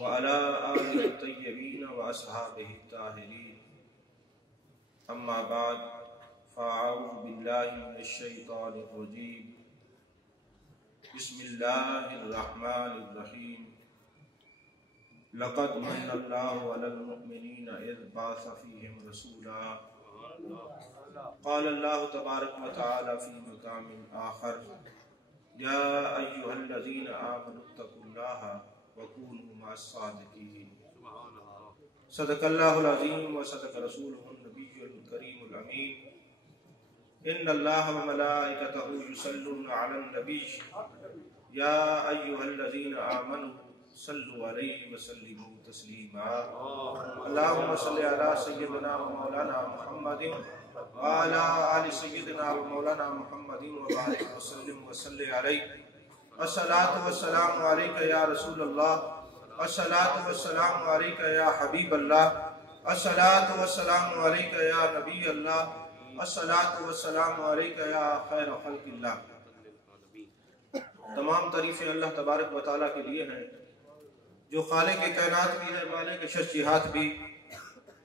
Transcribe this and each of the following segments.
व अला आलिहि तय्यबीन व अस्हाबिहि ताहिरीन। अम्मा बाद फ़अऊज़ु बिल्लाहि मिनश शैतानिर रजीम। बिस्मिल्लाहिर रहमानिर रहीम। लक़द मन्नल्लाहु अलल मुअमिनीना इज़ बअस फ़ीहिम रसूला। क़ालल्लाहु तबारक व तआला फ़ी मक़ामिन आख़र या अय्युहल्लज़ीना आमनुत्तक़ुल्लाहा व कूनू मअस्सादिक़ीन। सदक़ल्लाहुल अज़ीम व सदक़ रसूलुहुन नबियुल करीमुल अमीन। इन्नल्लाहा व मलाइकतहु युसल्लूना अलन नबी या अय्युहल्लज़ीना आमनू सल्लु अलैहि व सल्लिमू तस्लीमा। अल्लाहुम्मा सल्लि अला सय्यिदिना व मौलाना मुहम्मदिन व अला आलि सय्यिदिना व मौलाना मुहम्मदिन व बारिक व सल्लिम व सल्लि अलैहि। अस्सलातु वस्सलामु अलैका या रसूलल्लाह। अस्सलातु वस्सलामु अलैका या हबीबल्लाह। अस्सलातु वस्सलामु अलैका या नबीयल्लाह। अस्सलातु वस्सलामु अलैका या खैर खल्क़िल्लाह। तमाम तारीफ़ें अल्लाह तबारक व तआला के लिए हैं, जो खालिक कायनात भी है, मालिक शर्जिहात भी,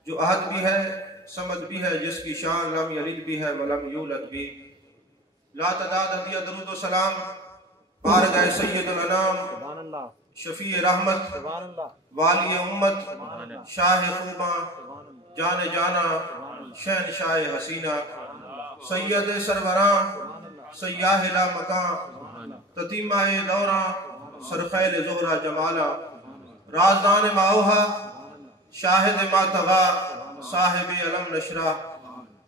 जो अहद भी है, समद भी है, जिसकी शान लम यलिद भी है वलम यूलद भी। ला तदाद हदिया दरूद व सलाम पार गए सैयदुल अनाम, शफी रहमत, वाली उम्मत, शाह खूबा, जाने जाना, शहनशाह हसीना, सैयद सरवरां, सयाह ला मकां, ततीमाए दौरा, सरखैल ज़ोहरा जमाला, राज़दान माओहा, शाहिद मातबा, साहिब अलम नशरा,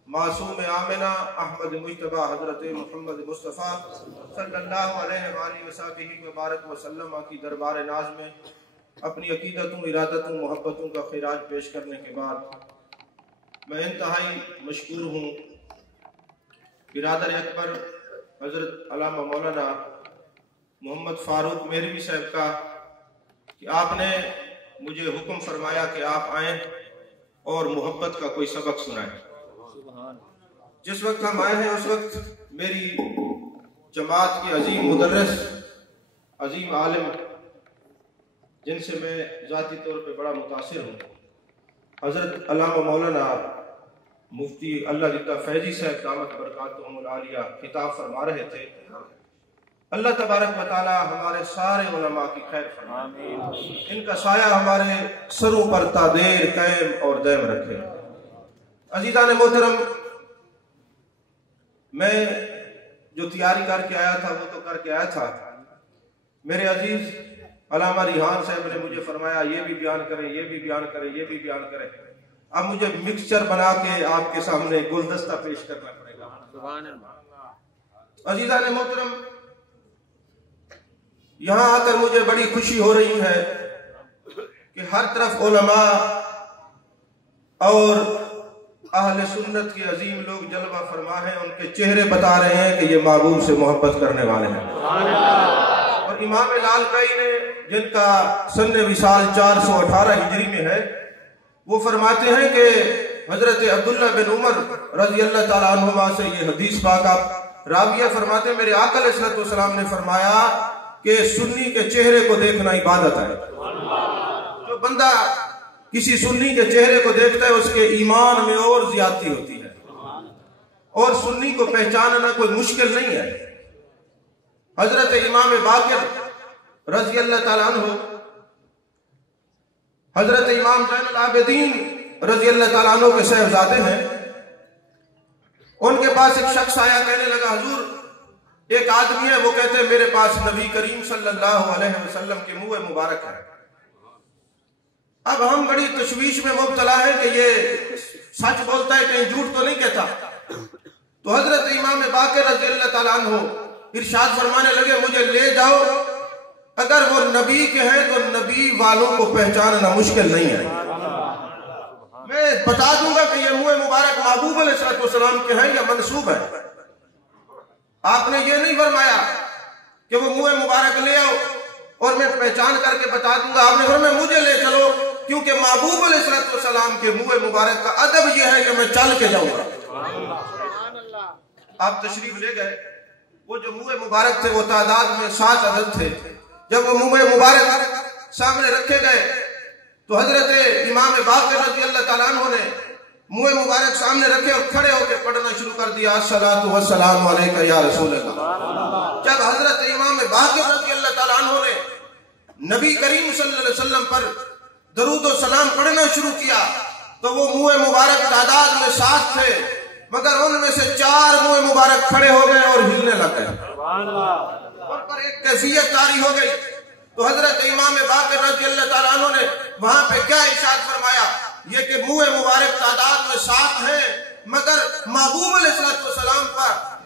मासूम आमिना अहमद मुज्तबा हज़रत मोहम्मद मुस्तफ़ा सल्लल्लाहु अलैहि व बारक वसल्लम की दरबार नाज में अपनी अकीदतों, इरादतों, मोहब्बतों का खिराज पेश करने के बाद मैं इंतहाई मशकूर हूँ बिरादर अकबर हज़रत अल्लामा मौलाना मोहम्मद फ़ारूक मेहरवी साहब का कि आपने मुझे हुक्म फरमाया कि आप आएँ और मोहब्बत का कोई सबक सुनाएं। जिस वक्त हम आए हैं उस वक्त मेरी जमात के अजीम मुदर्रिस, अजीम आलिम, जिनसे मैं ज़ाती तौर पे बड़ा मुतासिर हूँ, हज़रत अल्लामा मौलाना मुफ्ती अल्लाह जिद्दा फैजी साहब दामत बरकातुहुमुल आलिया खिताब फरमा रहे थे। अल्लाह तबारक व तआला हमारे सारे उलमा की खैर फरमाए, इनका साया हमारे सरों पर तादेर कायम और दायम रखे। अजीज़ान मोहतरम, मैं जो तैयारी करके आया था वो तो करके आया था। मेरे अजीज अल्लामा रिहान साहब ने मुझे फरमाया ये भी बयान करें, ये भी बयान करें, ये भी बयान करें। अब मुझे मिक्सचर बना के आपके सामने गुलदस्ता पेश करना पड़ेगा। अजीज़ान मोहतरम, यहाँ आकर मुझे बड़ी खुशी हो रही है कि हर तरफ उलमा और अहले सुन्नत के अजीम लोग जलवा फरमा हैं, उनके चेहरे बता रहे हैं कि ये महबूब से मोहब्बत करने वाले हैं। और इमाम लालकाई ने, जिनका सन्ने विसाल 418 हिजरी में है, वो फरमाते हैं कि हजरत अब्दुल्ला बिन उमर रज़ी अल्लाह ताला अन्हुमा से ये हदीस पाक आप राविया फरमाते हैं, मेरे आका अलैहिस्सलातु वस्सलाम ने फरमाया कि सुन्नी के चेहरे को देखना इबादत है। जो बंदा किसी सुन्नी के चेहरे को देखता है उसके ईमान में और ज्यादती होती है, और सुन्नी को पहचानना कोई मुश्किल नहीं है। हजरत इमाम बाकिर रज़ी अल्लाह ताला अन्हु, हजरत इमाम ज़ैनुल आबिदीन रज़ी अल्लाह ताला अन्हु के साहबजादे हैं। उनके पास एक शख्स आया, कहने लगा हुजूर एक आदमी है, वो कहते हैं मेरे पास नबी करीम सल्लल्लाहु अलैहि वसल्लम के मुंह मुबारक है। अब हम बड़ी तशवीश में मुब्तला है कि ये सच बोलता है कहीं झूठ तो नहीं कहता। तो हजरत इमाम बाकिर रज़ी अल्लाह ताला अन्हु इरशाद फरमाने लगे, मुझे ले जाओ, अगर वो नबी के हैं तो नबी वालों को पहचानना मुश्किल नहीं है। मैं बता दूंगा कि ये मुंह मुबारक महबूब अलैहिस्सलाम के हैं या मंसूब है। आपने ये नहीं फरमाया कि वो मुंह मुबारक ले आओ और मैं पहचान करके बता दूंगा। आपने फरमाया मुझे ले चलो, क्योंकि महबूब अलैहिस्सलाम के मुंह मुबारक का अदब यह है कि मैं चल के जाऊंगा। आप तशरीफ ले गए। वो जो मुंह मुबारक थे वो तादाद में 7 अदद थे। जब वो मुंह मुबारक सामने रखे गए तो हजरत इमाम बाक़िर रज़ी अल्लाह ताला अन्हु ने मुंह मुबारक सामने रखे और खड़े होकर पढ़ना शुरू कर दिया, अस्सलातु वस्सलामु अलैका या रसूल अल्लाह। जब हजरत इमाम बाक़िर रज़ी अल्लाह ताला अन्हु ने नबी करीम सल्लल्लाहु अलैहि वसल्लम पर दरूद और सलाम पढ़ना शुरू किया तो वो मुंह मुबारक तादाद में 7 थे, मगर उनमें से 4 मुंह मुबारक खड़े हो गए और हिलने लग गए। उन पर एक कैफियत तारी हो गई। तो हजरत इमाम बाक़िर रज़ी अल्लाह ताला अन्हु ने वहां पे क्या इरशाद फरमाया, ये कि मुंह मुबारक तादाद में 7 हैं, मगर महबूब अलैहिस्सलाम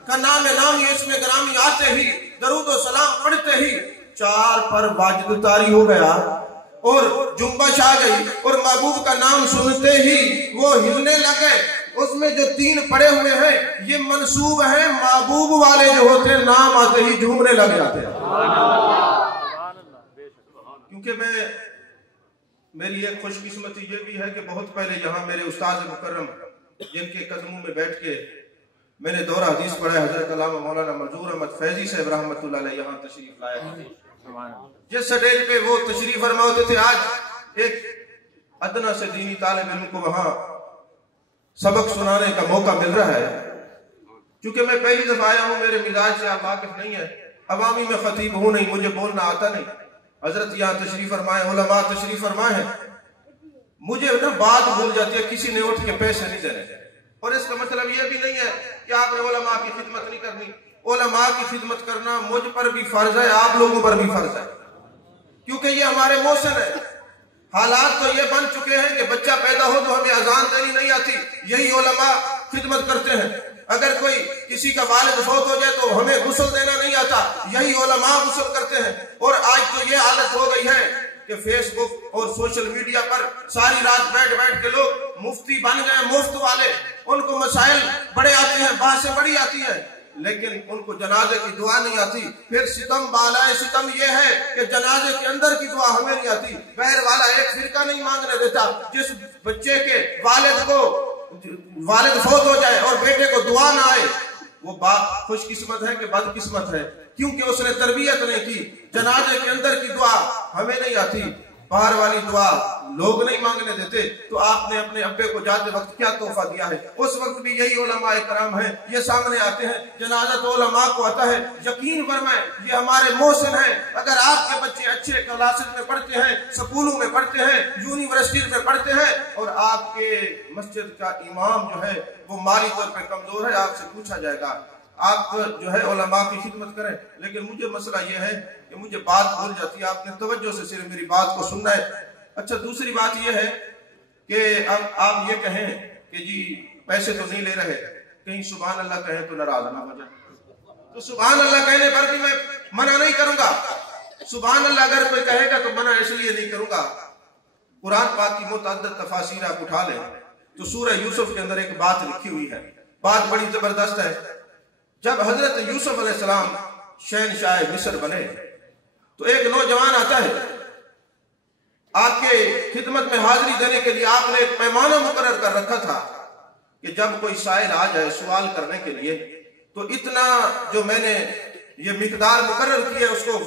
का नाम इसमें ग्रामी आते ही दरूद और सलाम पढ़ते ही 4 पर वाजिब तारी हो गया और जुम्बश आ गई और महबूब का नाम सुनते ही वो हिलने लगे। उसमें जो 3 पड़े हुए हैं ये मंसूब हैं, महबूब वाले जो होते हैं नाम आते ही झूमने लग जाते हैं। क्योंकि मेरी एक खुशकिस्मती ये भी है कि बहुत पहले यहाँ मेरे उस्ताद मुकर्रम जिनके कदमों में बैठ के मैंने दौरा हदीस पढ़ा, हजरत अल्लामा मौलाना मंजूर अहमद फैजी साहब रहमतुल्लाह अलैह यहाँ तशरीफ लाए हैं। जिस स्टेज पे वो तशरीफ फरमा होते थे, आज एक अदना से दीनी तालिब इल्म को वहाँ सबक सुनाने का मौका मिल रहा है। क्योंकि मैं पहली दफा आया हूँ, मेरे मिजाज से आप वाकिफ नहीं है, अवामी में खतीब हूँ नहीं, मुझे बोलना आता नहीं। हजरत यहाँ तशरीफ फरमाए, उलमा तशरीफ फरमाए हैं, मुझे ना बात भूल जाती है, किसी ने उठ के पैसे नहीं देने। और इसका मतलब यह भी नहीं है कि आपने उलमा की खिदमत नहीं करनी। उलमा की खिदमत करना मुझ पर भी फर्ज है, आप लोगों पर भी फर्ज है, क्योंकि ये हमारे मौसम है। हालात तो ये बन चुके हैं कि बच्चा पैदा हो तो हमें अजान देनी नहीं आती, यही उलमा खिदमत करते हैं। अगर कोई किसी का वालिद फौत हो जाए तो हमें गुस्ल देना नहीं आता, यही उलमा गुस्ल करते हैं। और आज तो ये हालत हो गई है कि फेसबुक और सोशल मीडिया पर सारी रात बैठ के लोग मुफ्ती बन गए, मुफ्त वाले। उनको मसाइल बड़े आते हैं, बातें बड़ी आती है, लेकिन उनको जनाजे की दुआ नहीं आती। फिर सितम बालाए सितम ये है कि जनाजे के अंदर की दुआ हमें नहीं आती। बहर वाला एक फिरका नहीं मांगने देता। जिस बच्चे के वालिद फौत हो जाए और बेटे को दुआ ना आए, वो बाप खुशकिस्मत है कि बदकिस्मत है, क्योंकि उसने तरबियत नहीं की। जनाजे के अंदर की दुआ हमें नहीं आती, बाहर वाली दुआ लोग नहीं मांगने देते। तो आपने अपने अब्बे को जाते वक्त क्या तोहफा दिया है? उस वक्त भी यही उलमाए कराम है, ये सामने आते हैं, जनाजा तो उलमा को आता है। यकीन फरमाएं ये हमारे मोहसिन है। अगर आपके बच्चे अच्छे क्लासेस में पढ़ते हैं, स्कूलों में पढ़ते हैं, यूनिवर्सिटी में पढ़ते हैं, और आपके मस्जिद का इमाम जो है वो माली तौर पर कमजोर है, आपसे पूछा जाएगा आप जो है उलमा की खिदमत करें। लेकिन मुझे मसला यह है कि मुझे बात भूल जाती है, आपने तवज्जो से सिर्फ मेरी बात को सुनना है। अच्छा, दूसरी बात यह है कि अब आप ये कहें कि जी पैसे तो नहीं ले रहे, कहीं सुभान अल्लाह कहें तो नाराज ना हो जाए। तो सुभान अल्लाह कहने पर भी मैं मना नहीं करूंगा। सुभान अल्लाह अगर कोई कहेगा तो मना इसलिए नहीं करूंगा। कुरान पाक की मुतअद्दिद तफासीर आप उठा लें तो सूरह यूसुफ के अंदर एक बात लिखी हुई है, बात बड़ी जबरदस्त है। जब हजरत यूसुफ अलैहिस्सलाम शहनशाह मिस्र बने तो एक नौजवान आता है, आपके खिदमत में हाजिरी देने के लिए आपने एक पैमाना मुकर्रर कर रखा था कि जब कोई साइल आ जाए सवाल करने के लिए तो इतना जो मैंने ये मिकदार मुकर्रर की है उसको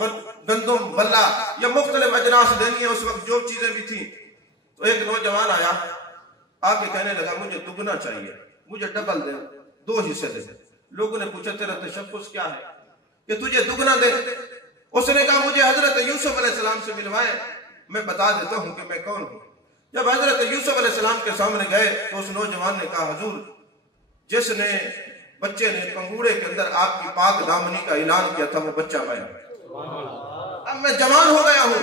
गंदम बल्ला या मुख्तलिफ अजनास देनी है। उस वक्त जो चीजें भी थी, तो एक नौजवान आया, आके कहने लगा मुझे दुगना चाहिए, मुझे डबल दे, 2 हिस्से दे। लोगों ने पूछा तेरा तशक्कुस क्या है कि तुझे दुगना दे? उसने कहा मुझे हजरत यूसुफ अलैहिस्सलाम से मिलवाए, मैं बता देता हूं कि मैं कौन हूं। जब हजरत यूसुफ अलैहिस्सलाम के सामने गए तो उस नौजवान ने कहा, हुजूर, जिसने बच्चे ने पंगूड़े के अंदर आपकी पाक दामनी का ऐलान किया था वो बच्चा मैं, अब मैं जवान हो गया हूं।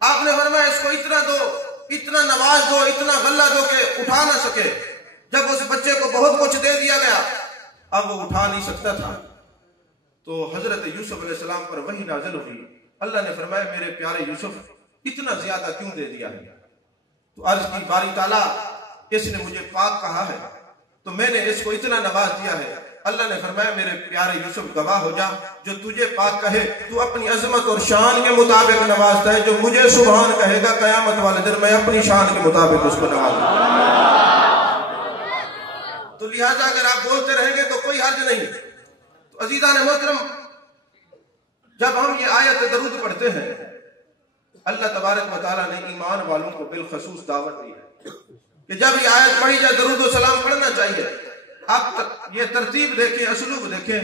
आपने फरमाया इसको इतना दो, इतना नवाज दो, इतना गल्ला दो कि उठा ना सके। जब उस बच्चे को बहुत कुछ दे दिया गया, अब वो उठा नहीं सकता था, तो हजरत यूसुफ अलैहिस्सलाम पर वही नाज़िल हुई। अल्लाह ने फरमाया मेरे प्यारे यूसुफ इतना ज्यादा क्यों दे दिया है? तो अर्ज की बारी ताला इसने मुझे पाक कहा है तो मैंने इसको इतना नवाज दिया है। अल्लाह ने फरमाया मेरे प्यारे यूसुफ गवाह हो जा, जो तुझे पाक कहे तू अपनी अजमत और शान के मुताबिक नवाजता है, जो मुझे सुभान कहेगा कयामत वाले दिन मैं अपनी शान के मुताबिक उसको नवाजूंगा। तो लिहाजा अगर आप बोलते रहेंगे तो कोई हर्ज नहीं। तो अजीज़ान मोहतरम, जब हम ये आयत दरूद पढ़ते हैं अल्लाह तबारक व तआला ने ईमान वालों को बिलखसूस दावत दी है कि जब ये आयत पढ़ी जाए दरूद व सलाम पढ़ना चाहिए। आप ये तरतीब देखें, असलूब देखें।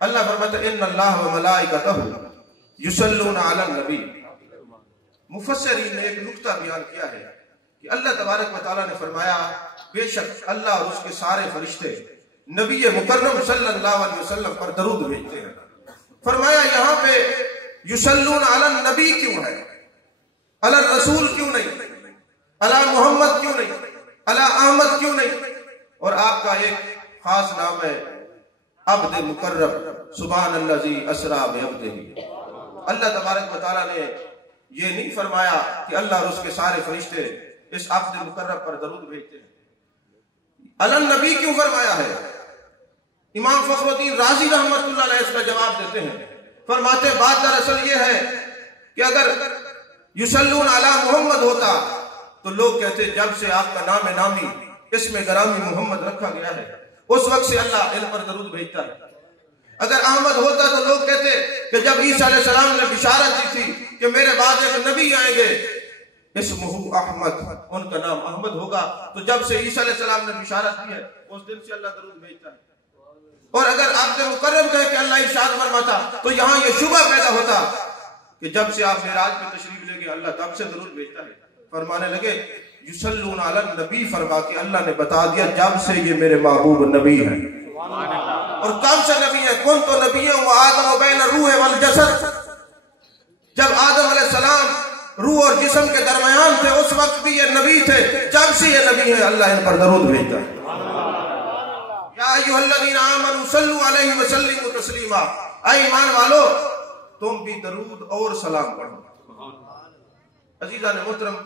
अल्लाह फरमाता है इन्नल्लाह व मलाइकतहु युसल्लूना अलन नबी। मुफस्सिरीन ने एक नुक्ता बयान किया है कि अल्लाह तबारक व तआला ने फरमाया बेशक अल्लाह और उसके सारे फरिश्ते नबी मुकर्रम सल्लल्लाहु अलैहि वसल्लम पर दरूद भेजते हैं। फरमाया यहाँ पे युसल्लून अलन नबी क्यों है, अला रसूल क्यों नहीं, अला मोहम्मद क्यों नहीं, अला अहमद क्यों नहीं। और आपका एक खास नाम है अब्द मुकर्रम, सुभानल्लाजी असरा बिअब्दिही। अल्लाह तबारक व तआला ने ये नहीं फरमाया कि अल्लाह और उसके सारे फरिश्ते इस अब्द मुकर्रम पर दरूद भेजते हैं। अलन नबी क्यों फरमाया है? इमाम फखरुद्दीन राजी रहमतुल्लाह अलैह इसका जवाब देते हैं, फरमाते बात दरअसल ये है कि अगर युसल्लून अला मोहम्मद होता तो लोग कहते जब से आपका नाम नामी इसमें गरामी मोहम्मद रखा गया है उस वक्त से अल्लाह इन पर दरूद भेजता है। अगर अहमद होता तो लोग कहते कि जब ईसा अलैहि सलाम ने बिशारत दी थी कि मेरे बाद एक नबी आएंगे इस्मुहु अहमद, उनका नाम अहमद होगा, तो जब से ईसा अलैहि सलाम ने बिशारत दी है उस दिन से अल्लाह दरूद भेजता है। और अगर आपसे मुकर्रम कहे कि अल्लाह इरशाद फरमाता तो यहाँ ये शुबा पैदा होता कि जब से आप मेराज में तशरीफ लेंगे अल्लाह तब से दरूद भेजता है। फरमाने लगे युसल्लून अला नबी, फरमा के अल्लाह ने बता दिया जब से ये मेरे महबूब नबी हैं। और कब से नबी है? कौन तो नबी है वो आदम बैन रूह वल जसद। जब आदम अलैहिस्सलाम रूह और जिस्म के दरमियान थे उस वक्त भी ये नबी थे, जब से ये नबी है अल्लाह इन पर दरूद भेजता है। या अय्युहल्लज़ीना आमनू सल्लु अलैहि व सल्लिमू तस्लीमा। ऐ ईमान वालो तुम भी दरूद और सलाम पढ़ो। अजीज़ान मोहतरम,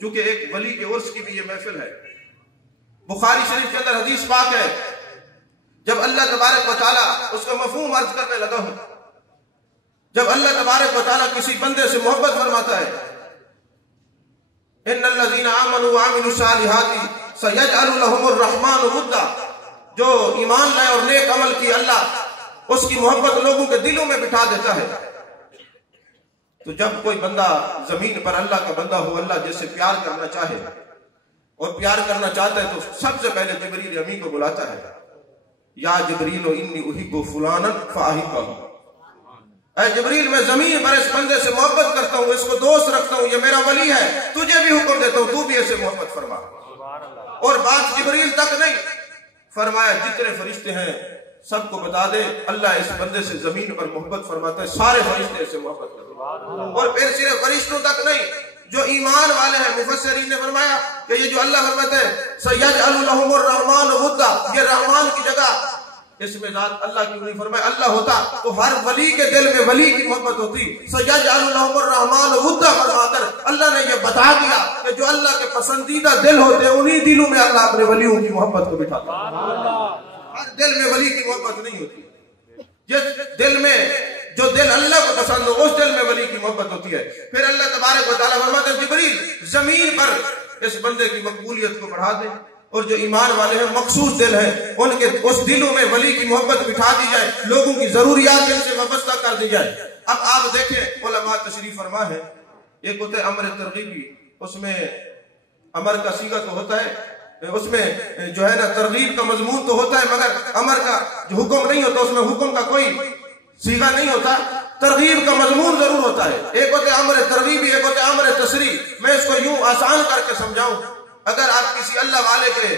चूंकि एक वली के उर्स की भी ये महफिल है, बुखारी शरीफ के अंदर हदीस पाक है, जब अल्लाह तबारक व तआला उसका मफहूम अर्ज करने लगा हूं, जब अल्लाह तबारक व तआला किसी बंदे से मोहब्बत फरमाता है, इन्नल्लज़ीना आमनू व अमिलुस सालिहाति सयजअलु लहुमुर रहमानु वुद्दा। जो ईमान लाए और नेक अमल की अल्लाह उसकी मोहब्बत लोगों के दिलों में बिठा देता है। तो जब कोई बंदा जमीन पर अल्लाह का बंदा हो, अल्लाह जैसे प्यार करना चाहे और प्यार करना चाहता है तो सबसे पहले जिब्रील अमीन को बुलाता है, या जिब्रील इन्नी उहिब्बु फुलानन फाहिब्बहु। ऐ जिब्रील मैं जमीन पर इस बंदे से मोहब्बत करता हूँ, इसको दोस्त रखता हूँ, ये मेरा वली है, तुझे भी हुक्म देता हूँ तू भी ऐसे मोहब्बत फरमा। और बात जिब्रील तक नहीं, फरमाया जितने फरिश्ते हैं सबको बता दे अल्लाह इस बंदे से जमीन पर मोहब्बत फरमाता है, सारे फरिश्ते से मोहब्बत करते। और फिर सिर्फ फरिश्तों तक नहीं, जो ईमान वाले हैं, मुफस्सिरीन ने फरमाया कि ये जो अल्लाह फरमाता है सयजअलु लहुमुर रहमानु वुद्दा, ये रहमान की जगह इसमें जात अल्लाह की नहीं फरमाया, अल्लाह होता तो हर वली के दिल में वली की मोहब्बत होती। सयजअलु लहुमुर रहमानु वुद्दा फरमाकर अल्लाह ने ये बता दिया कि जो अल्लाह के पसंदीदा दिल होते हैं उन्हीं दिलों में अल्लाह अपने वलियों की मोहब्बत को बिठाता है। हर दिल में वली की मोहब्बत नहीं होती, जिस दिल में जो दिल अल्लाह को पसंद हो उस दिल में वली की मोहब्बत होती है। फिर अल्लाह तबारक व तआला फरमाते हैं जिब्रील जमीन पर इस बंदे की मकबूलियत को बढ़ा दे, और जो ईमान वाले हैं मखसूस दिल है उनके उस दिलों में वली की मोहब्बत बिठा दी जाए, लोगों की जरूरियात इनसे वाबस्ता कर दी जाए। अब आप देखें उलमा तशरीफ फरमा है, एक होता है अमर तरगीबी, उसमें अमर का सीगा तो होता है, उसमें जो है ना तरगीब का मजमून तो होता है, मगर अमर का जो हुक्म नहीं होता उसमें हुक्म का कोई सीगा नहीं होता, तरगीब का मजमून जरूर होता है। एक होता है अमर तरगीबी, एक होता है अमर तसरी। मैं इसको यूं आसान करके समझाऊं, अगर आप किसी अल्लाह वाले के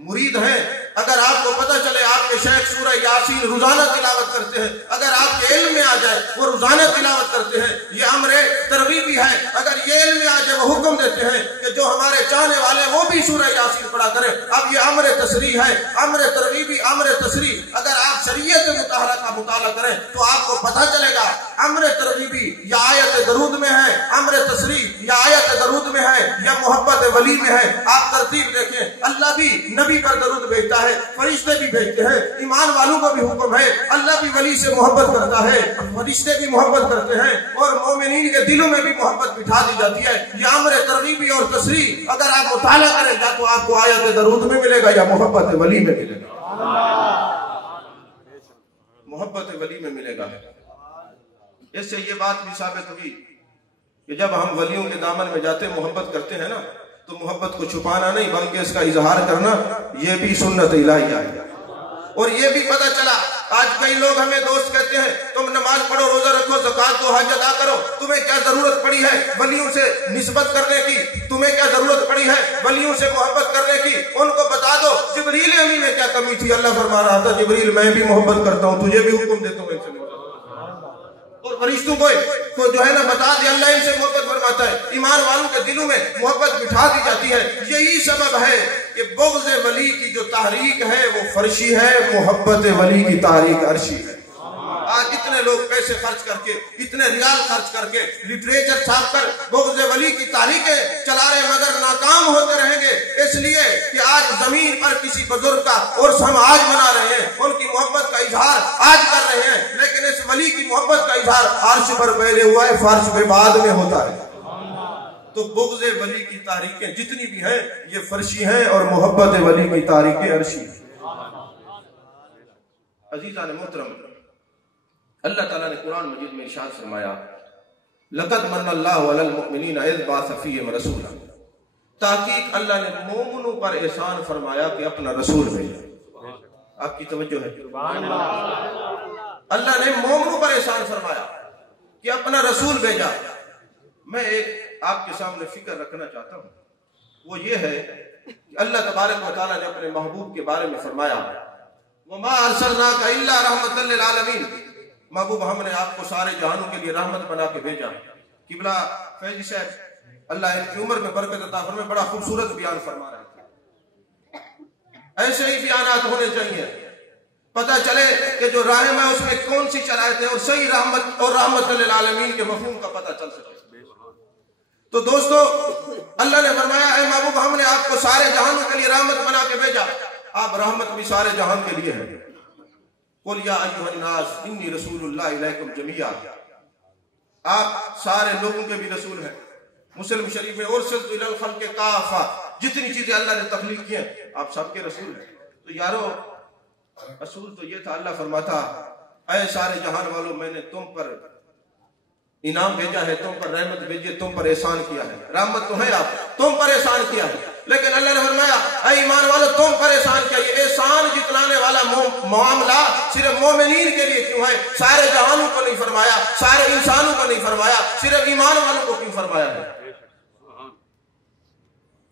मुरीद हैं, अगर आपको पता चले आपके शेख सूरह यासीन रोजाना तिलावत करते हैं, अगर आपके इल्म में आ जाए वो रोजाना तिलावत करते हैं, ये अमर तरगीबी है। अगर ये इल्म में आ जाए वो हुक्म देते हैं कि जो हमारे चाहने वाले वो भी सूरह यासीन पढ़ा करें, अब ये अमर तसरी है, अमर तरगीबी, अमर तसरी। अगर आप शरीयत मुताहरा का मुताला करें तो आपको पता चलेगा अमर तरगीबी या आयत दरूद में है, अमर तसरी या आयत दरूद में है, या मोहब्बत वली में है। आप तरतीब देखें, अल्लाह भी नबी पर दरूद भेजता है, फरिश्ते भी भेजते हैं, ईमान वालों को भी हुक्म है, अल्लाह भी वली से मोहब्बत करता है, फरिश्ते भी मोहब्बत करते हैं, और मोमिनीन के दिलों में भी मोहब्बत बिठा दी जाती है। ये अमर तरगीबी और तसरी अगर आप मुताला करें या तो आपको आयत दरूद में मिलेगा या मोहब्बत वली में मिलेगा, मोहब्बत वली में मिलेगा। इससे ये बात भी साबित हुई कि जब हम वलियों के दामन में जाते मोहब्बत करते हैं ना, तो मोहब्बत को छुपाना नहीं बल्कि इसका इजहार करना, ये भी सुन्नत इलाही है। और ये भी पता चला, आज कई लोग हमें दोस्त कहते हैं तुम नमाज पढ़ो, रोजा रखो, ज़कात दो, हज अदा करो, तुम्हें क्या जरूरत पड़ी है वलियों से निस्बत करने की, तुम्हें क्या जरूरत पड़ी है वलियों से मोहब्बत करने की, उनको बता दो जिब्रील अमी में क्या कमी थी। अल्लाह फरमा रहा था जिब्रील मैं भी मोहब्बत करता हूँ, तुझे भी हुक्म देता हूँ। और फरिश्तों को जो है ना बता दिया, अल्लाह इनसे मोहब्बत फरमाता है। ईमान वालों के दिलों में मोहब्बत बिठा दी जाती है। यही सबब है कि बुग़्ज़ वली की जो तहरीक है वो फर्शी है, मोहब्बत वली की तहरीक अर्शी है। आज इतने लोग पैसे खर्च करके, इतने रियाल खर्च करके, लिटरेचर छाप कर बुग़्ज़ वली की तहरीकें चला रहे, मगर नाकाम होते रहेंगे, इसलिए कि आज जमीन पर किसी बुजुर्ग का और हम आज मना रहे हैं, उनकी मोहब्बत का इजहार आज कर रहे हैं, लेकिन इस वली की मोहब्बत का इजहार अर्श पर पहले हुआ है, फर्श पे बाद में होता है। तो बुग़्ज़ वली की तारीखें जितनी भी हैं ये फर्शी हैं और मोहब्बत वली की तारीखें अर्शी हैं। अज़ीज़ान मोहतरम, अल्लाह ताला ने कुरान मजीद में इरशाद फरमाया, लक़द मन्नल्लाहु अलल मुमिनीना इज़ बअस फ़ीहिम रसूला, ताकीद अल्लाह ने मोमिनों पर एहसान फरमाया कि अपना रसूल भेजा। आपकी तवज्जो है? अल्लाह ने मोमिनों पर एहसान फरमाया कि अपना रसूल भेजा। मैं एक आपके सामने फिक्र रखना चाहता हूँ, वो ये है कि अल्लाह तबारक व तआला ने अपने महबूब के बारे में फरमाया, वमा अरसलनाका इल्ला रहमतल लिल आलमीन, महबूब हमने आपको सारे जहानों के लिए रहमत बना के भेजा। किबला फैजी साहब अल्लाह इनकी उम्र में बरकत अता फरमाए, बड़ा खूबसूरत बयान फरमा रहे थे। ऐसे ही बयानात होने चाहिए, पता चले कि जो राह में उसमें कौन सी शरायत है और सही रहमत और रहमत लिल आलमीन के मफहूम का पता चल सके। तो दोस्तों, अल्लाह ने फरमाया ऐ महबूब हमने आपको सारे जहानों के लिए रहमत बना के भेजा। आप रहमत भी सारे जहान के लिए है। कुल या अय्युहन्नास इन्नी रसूलुल्लाह इलैकुम जमीआ, आप सारे लोगों के भी रसूल हैं। मुस्लिम शरीफ में और इलल खल्क़ि काफ़ा, जितनी चीजें अल्लाह ने तख्लीक की हैं आप सबके रसूल हैं। तो यारो रसूल तो ये था, अल्लाह फरमाता ऐ सारे जहान वालों मैंने तुम पर इनाम भेजा है, तुम पर रहमत भेजी, तुम पर एहसान किया है। रहमत तो है, आप तुम पर एहसान किया है, लेकिन अल्लाह ने फरमाया ऐ ईमान वालों तुम पर एहसान किया। ये एहसान जितलाने वाला मामला सिर्फ मोमिनीन के लिए क्यों है? सारे जहानों को नहीं फरमाया, सारे इंसानों को नहीं फरमाया, सिर्फ ईमान वालों को क्यों फरमाया है?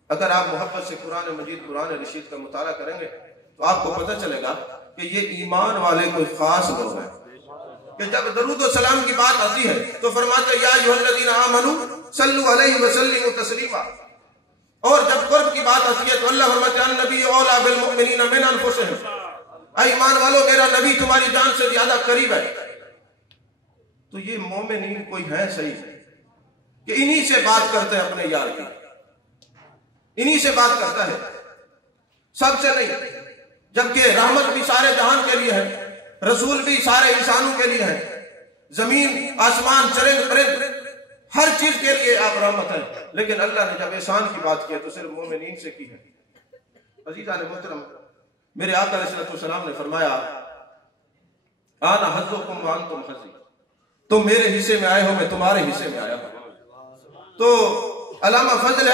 अगर आप मोहब्बत से कुरान मजीद, कुरान रशीद का मुताला करेंगे तो आपको पता चलेगा कि ये ईमान वाले कोई खास लोग हैं कि जब दरूद और सलाम की बात आती है तो फरमाते या अय्युहल्लज़ीना आमनू सल्लु अलैहि व सल्लिमू तस्लीमा, और जब कुर्ब की बात आती है तो अल्लाह फरमाते हैं नबी औला बिल मुमिनीना मिन अनफुसिहिम, ऐ ईमान वालों मेरा नबी तुम्हारी जान से ज्यादा करीब है। तो ये मोमिनीन कोई है सही कि इन्हीं से बात करते हैं अपने यार की, इन्हीं से बात करता है, सबसे नहीं। जबकि रहमत भी सारे जहान के लिए है, रसूल भी सारे इंसानों के लिए है, जमीन आसमान चरिंद परिंद हर चीज के लिए आप रहमत है। लेकिन अल्लाह ने जब एहसान की बात की तो सिर्फ मोमिनीन से की है। अज़ीज़ान मोहतरम, मेरे आका अलैहिस्सलाम ने फरमाया आना हज़्ज़ुकुम व अंतुम हज़्ज़ी, तुम मेरे हिस्से में आए हो, मैं तुम्हारे हिस्से में आया हूं। तो अल्लामा फजल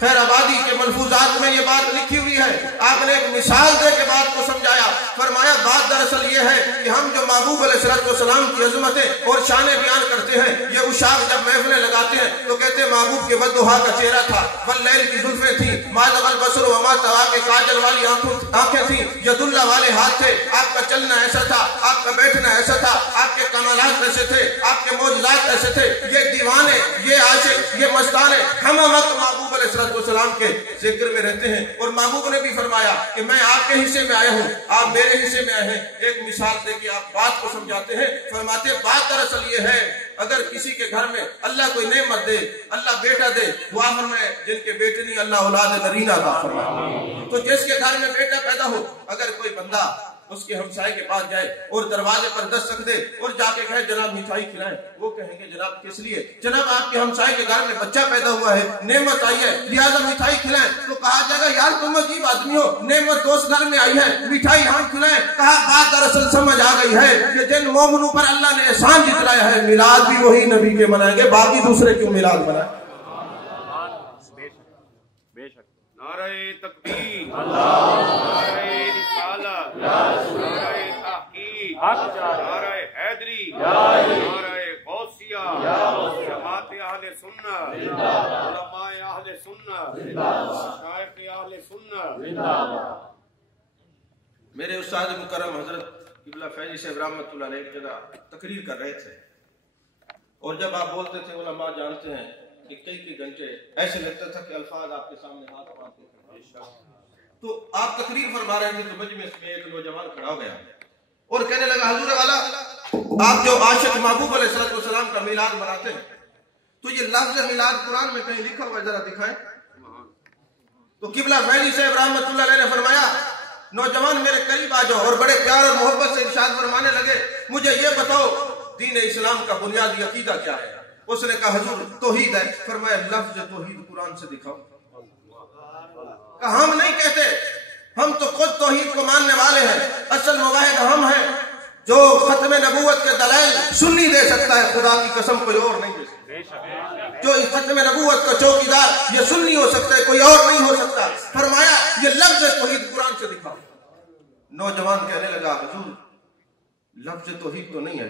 खैर आबादी के मलफूजात में ये बात लिखी हुई है। आपने एक मिसाल दे के बात को समझाया, फरमाया बात दरअसल ये है कि हम जो महबूब अलैहिस्सलाम की अज़मतें और शाने बयान करते हैं, ये उशाक जब महफिलें लगाते हैं तो कहते हैं महबूब के वद्दुहा का चेहरा था, वल्लैल की जुल्फें थी, मा ज़गल बसर व मा तग़ा के काजल वाली आंखें थी, यदुल्ला वाले हाथ थे, आपका चलना ऐसा था, आपका बैठना ऐसा था, आपके कमालात ऐसे थे, आपके मौजूदात ऐसे थे। ये दीवाने, ये आशिक, ये मस्ताने हम वक्त महबूब अलैहिस्सलाम के जिक्र में रहते हैं। और महबूब ने भी फरमाया कि मैं आपके हिस्से में आया हूँ, आप मेरे हिस्से में आए हैं। एक मिसाल देके आप बात को समझाते हैं। फरमाते बात दरअसल ये है, अगर किसी के घर में अल्लाह कोई नेमत दे, अल्लाह बेटा दे, दुआ फरमाए जिनके बेटे नहीं अल्लाह औलाद नरीना अता फरमाए। तो जिसके घर में बेटा पैदा हो, अगर कोई बंदा उसके हमसाये के पास जाए और दरवाजे पर दस्तक दे और जाके कहे जनाब मिठाई खिलाएं, वो कहेंगे जनाब किस लिए? जनाब आपके हमसाये के घर में बच्चा पैदा हुआ है, नेमत आई है, लिहाजा मिठाई खिलाएं। तो कहा जाएगा यार तुम अजीब आदमी हो, नेमत दोस्त घर में आई है, मिठाई हम खिलाएं। कहा बात दरअसल समझ आ गई है कि जिन मोमिनों पर अल्लाह ने एहसान जितलाया है, मिलाद भी वही नबी के मनाएंगे, बाकी दूसरे क्यों मिलाद मनाए? नारे तकबीर, नारे रिसालत, नारे तहकीक, नारे हैदरी, नारे गौसिया, जमात अहले सुन्नत, उलमाए अहले सुन्नत, शाइख अहले सुन्नत। मेरे उस्ताद मुकर्रम हजरत किबला फैजी साहब रहमतुल्लाह अलैह एक जगह तकरीर कर रहे थे और जब आप बोलते थे उलमा जानते हैं कि कई घंटे ऐसे लगता था कि अल्फाज आपके सामने हाथ पाते थे। तो आप तकरीर फरमा रहे थे तो मजलिस में एक नौजवान खड़ा हो गया और कहने लगा हुजूर वाला आप जो आशिक महबूब अलैहिस्सलाम का मिलाद मनाते हैं तो ये लफ्ज मिलाद कुरान में कहीं लिखा हुआ जरा दिखाएं। तो किबला फैजी साहब रहमतुल्लाह अलैह ने फरमाया नौजवान मेरे करीब आ जाओ और बड़े प्यार और मोहब्बत से इरशाद फरमाने लगे मुझे ये बताओ दीन इस्लाम का बुनियादी अकीदा क्या है? उसने कहा हुजूर तौहीद है। फरमाया लफ्ज तौहीद कुरान से दिखाओ। हम नहीं कहते, हम तो खुद तौहीद को मानने वाले हैं। असल मुवाहिद हम हैं जो खत्म नबूवत के दलाइल सुन्नी दे सकता है, खुदा की कसम कोई और नहीं दे सकता। जो इस खत्म नबूवत का चौकीदार ये सुन्नी हो सकता है, कोई और नहीं हो सकता। फरमाया ये लफ्ज तौहीद कुरान से दिखाओ। नौजवान कहने लगा हुजूर लफ्ज तौहीद तो नहीं है।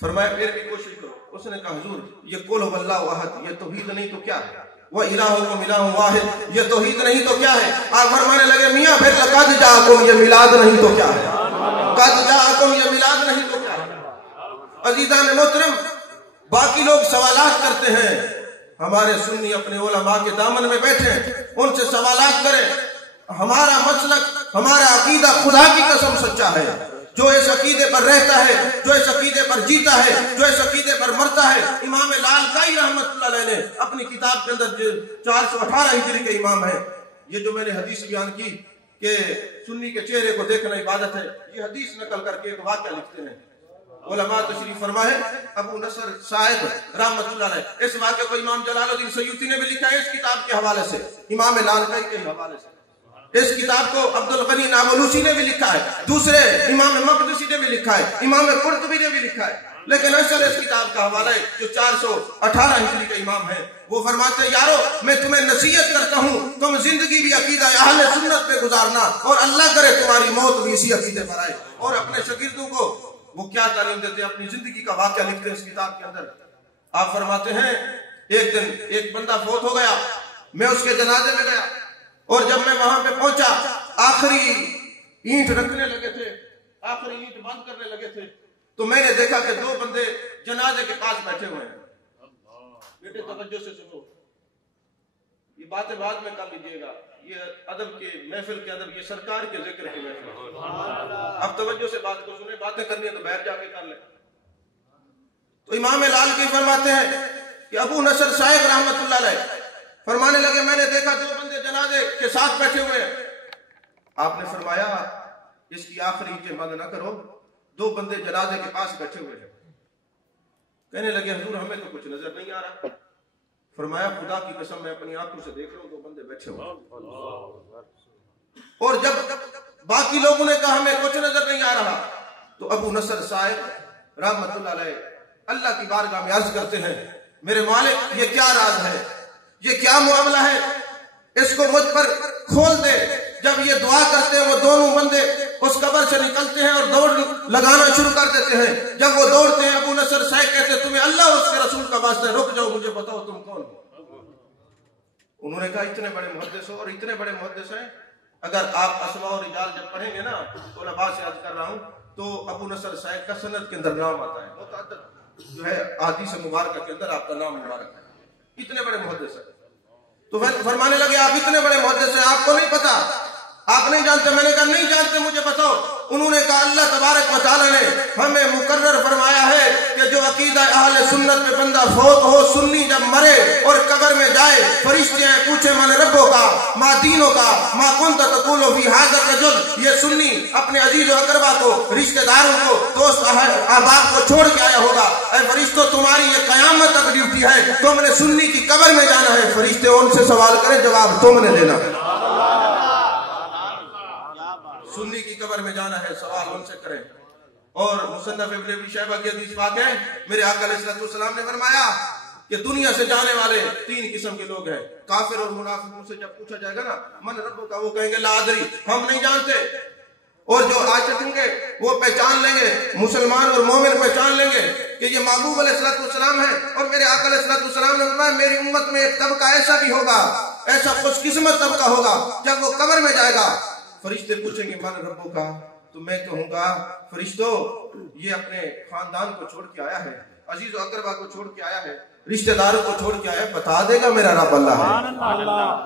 फरमाया फिर भी कोशिश करो। उसने कहा हुजूर ये कुल हुवल्लाहु अहद ये तौहीद नहीं तो क्या है? वह इलाहुकुम इलाहुन वाहिद ये तौहीद नहीं तो क्या है? आप फरमाने लगे मियां फिर लक़द जाअकुम ये मिलाद नहीं तो क्या है? क़द जाअकुम ये मिलाद नहीं तो क्या है? अज़ीज़ान मोहतरम बाकी लोग सवालात करते हैं, हमारे सुन्नी अपने उलमा के दामन में बैठे उनसे सवालात करें। हमारा मसलक हमारा अकीदा खुदा की कसम सच्चा है। जो इस अकीदे पर रहता है, जो इस अकीदे पर जीता है, जो इस अकीदे पर मरता है। इमाम लालकाई रहमतुल्लाह अलैह ने अपनी किताब के अंदर 418 हिजरी के इमाम है, ये जो मैंने हदीस बयान की कि सुन्नी के चेहरे को देखना इबादत है, ये हदीस नकल करके एक वाक़या लिखते हैं। उलमा तशरीफ फरमा है अबू नसर साहिब रहमतुल्लाह अलैह। इस वाक़े को इमाम जलालुद्दीन सयूती ने भी लिखा है इस किताब के हवाले से, इमाम लालकाई के हवाले से। इस किताब को अब्दुल गनी नाबलूसी ने भी लिखा है, दूसरे इमाम मकदसी ने भी लिखा है, इमाम कुर्तुबी ने भी लिखा है। लेकिन असल इस किताब का हवाला है जो 418 हिजरी का इमाम है। वो फरमाते हैं यारो मैं तुम्हें नसीहत करता हूँ, तुम जिंदगी भी अकीदा अहले सुन्नत पे गुजारना और अल्लाह करे तुम्हारी मौत भी इसी अकीदे पर आए। और अपने शागिर्दों को वो क्या तालीम देते हैं, अपनी जिंदगी का वाक़या लिखते हैं इस किताब के अंदर। आप फरमाते हैं एक दिन एक बंदा फौत हो गया, मैं उसके जनाजे में गया और जब मैं वहां पे पहुंचा आखिरी ईंट रखने लगे थे, आखिरी ईंट बंद करने लगे थे, तो मैंने देखा कि 2 बंदे जनाजे के पास बैठे हुए हैं। बेटे तवज्जो से सुनो, ये बातें बाद में कर लीजिएगा, ये अदब के महफिल के अदब, ये सरकार के जिक्र के महफिल। अब तवज्जो से बात को सुने, बातें करनी है तो बाहर जाके कर ले। तो इमाम लाल की फरमाते हैं कि अबू नसर साहिब रहमतुल्लाह अलैह फरमाने लगे मैंने देखा 2 बंदे जनाजे के साथ बैठे हुए हैं। आपने फरमाया इसकी आखिरी ईंटें बंद ना करो, 2 बंदे जनाजे के पास बैठे हुए हैं। कहने लगे हुजूर हमें तो कुछ नजर नहीं आ रहा। फरमाया खुदा की कसम मैं अपनी आंखों से देख रहा हूं 2 बंदे बैठे हुए। और जब बाकी लोगों ने कहा हमें कुछ नजर नहीं आ रहा, तो अबू नसर साहिब रहमतुल्लाह अलैह अल्लाह की बारगाह में अर्ज करते हैं मेरे मालिक ये क्या राज है, ये क्या मामला है, इसको मुझ पर खोल दे। जब ये दुआ करते हैं वो दोनों बंदे उस कब्र से निकलते हैं और दौड़ लगाना शुरू कर देते हैं। जब वो दौड़ते हैं अबू नसर साहिब कहते हैं तुम्हें अल्लाह और उसके रसूल का वास्ता रुक जाओ, मुझे बताओ तुम कौन हो। उन्होंने कहा इतने बड़े मुहद्दिस हो और इतने बड़े मुहद्दिस हैं, अगर आप अस्मा और रिजाल जब पढ़ेंगे ना तो लबा से अर्ज कर रहा हूं तो अबू नसर साहिब का सनद के अंदर नाम आता है, मुतअद्दिद जो है हदीस मुबारक के अंदर आपका नाम मुबारक है, इतने बड़े मुहद्दिस है। तो फरमाने लगे आप इतने बड़े मुहद्दिस हैं, आपको नहीं पता, आप नहीं जानते। मैंने कहा नहीं जानते, मुझे बताओ। उन्होंने कहा अल्लाह तबारक व तआला ने हमें मुकर्रर फरमाया है कि जो अकीदा अहले सुन्नत पे बंदा फौत हो, सुन्नी जब मरे और कब्र में जाए फरिश्ते हैं, पूछे मन रब्बो का, माँ दीनों का, माँ कुंत तकुलो फी हाज़र रजुल। ये सुन्नी अपने अजीज और अकरबा को, रिश्तेदारों को, दोस्त अहबाब को छोड़ के आया होगा। ऐ फरिश्तों, तुम्हारी ये कयामत तक ड्यूटी है, तुमने सुन्नी की कब्र में जाना है। फरिश्ते उनसे सवाल करें, जवाब तुमने देना है। सुन्नी की कब्र में जाना है, सवाल उनसे करें। और मुसन्नफ इब्न अबी शैबा की हदीस पाक है, मेरे आका अलैहिस्सलाम ने फरमाया कि दुनिया से जाने वाले 3 किस्म के लोग हैं। काफिर और मुनाफिक से जब पूछा जाएगा ना मन रब्बो का, वो कहेंगे ला अदरी, हम नहीं जानते। और जो आशिक होंगे वो पहचान लेंगे, मुसलमान और मोमिन पहचान लेंगे कि ये महबूब अलैहिस्सलाम है। और मेरे आका अलैहिस्सलाम ने फरमाया मेरी उम्मत में एक तबका ऐसा भी होगा, ऐसा खुशकिस्मत तबका होगा, जब वो कब्र में जाएगा फरिश्ते पूछेंगे मन रब्बो का, तो मैं कहूंगा फरिश्तों ये अपने खानदान को छोड़ के आया है, अजीज अकरबा को छोड़ के आया है, रिश्तेदारों को छोड़ के आया, बता देगा मेरा रब अल्लाह है।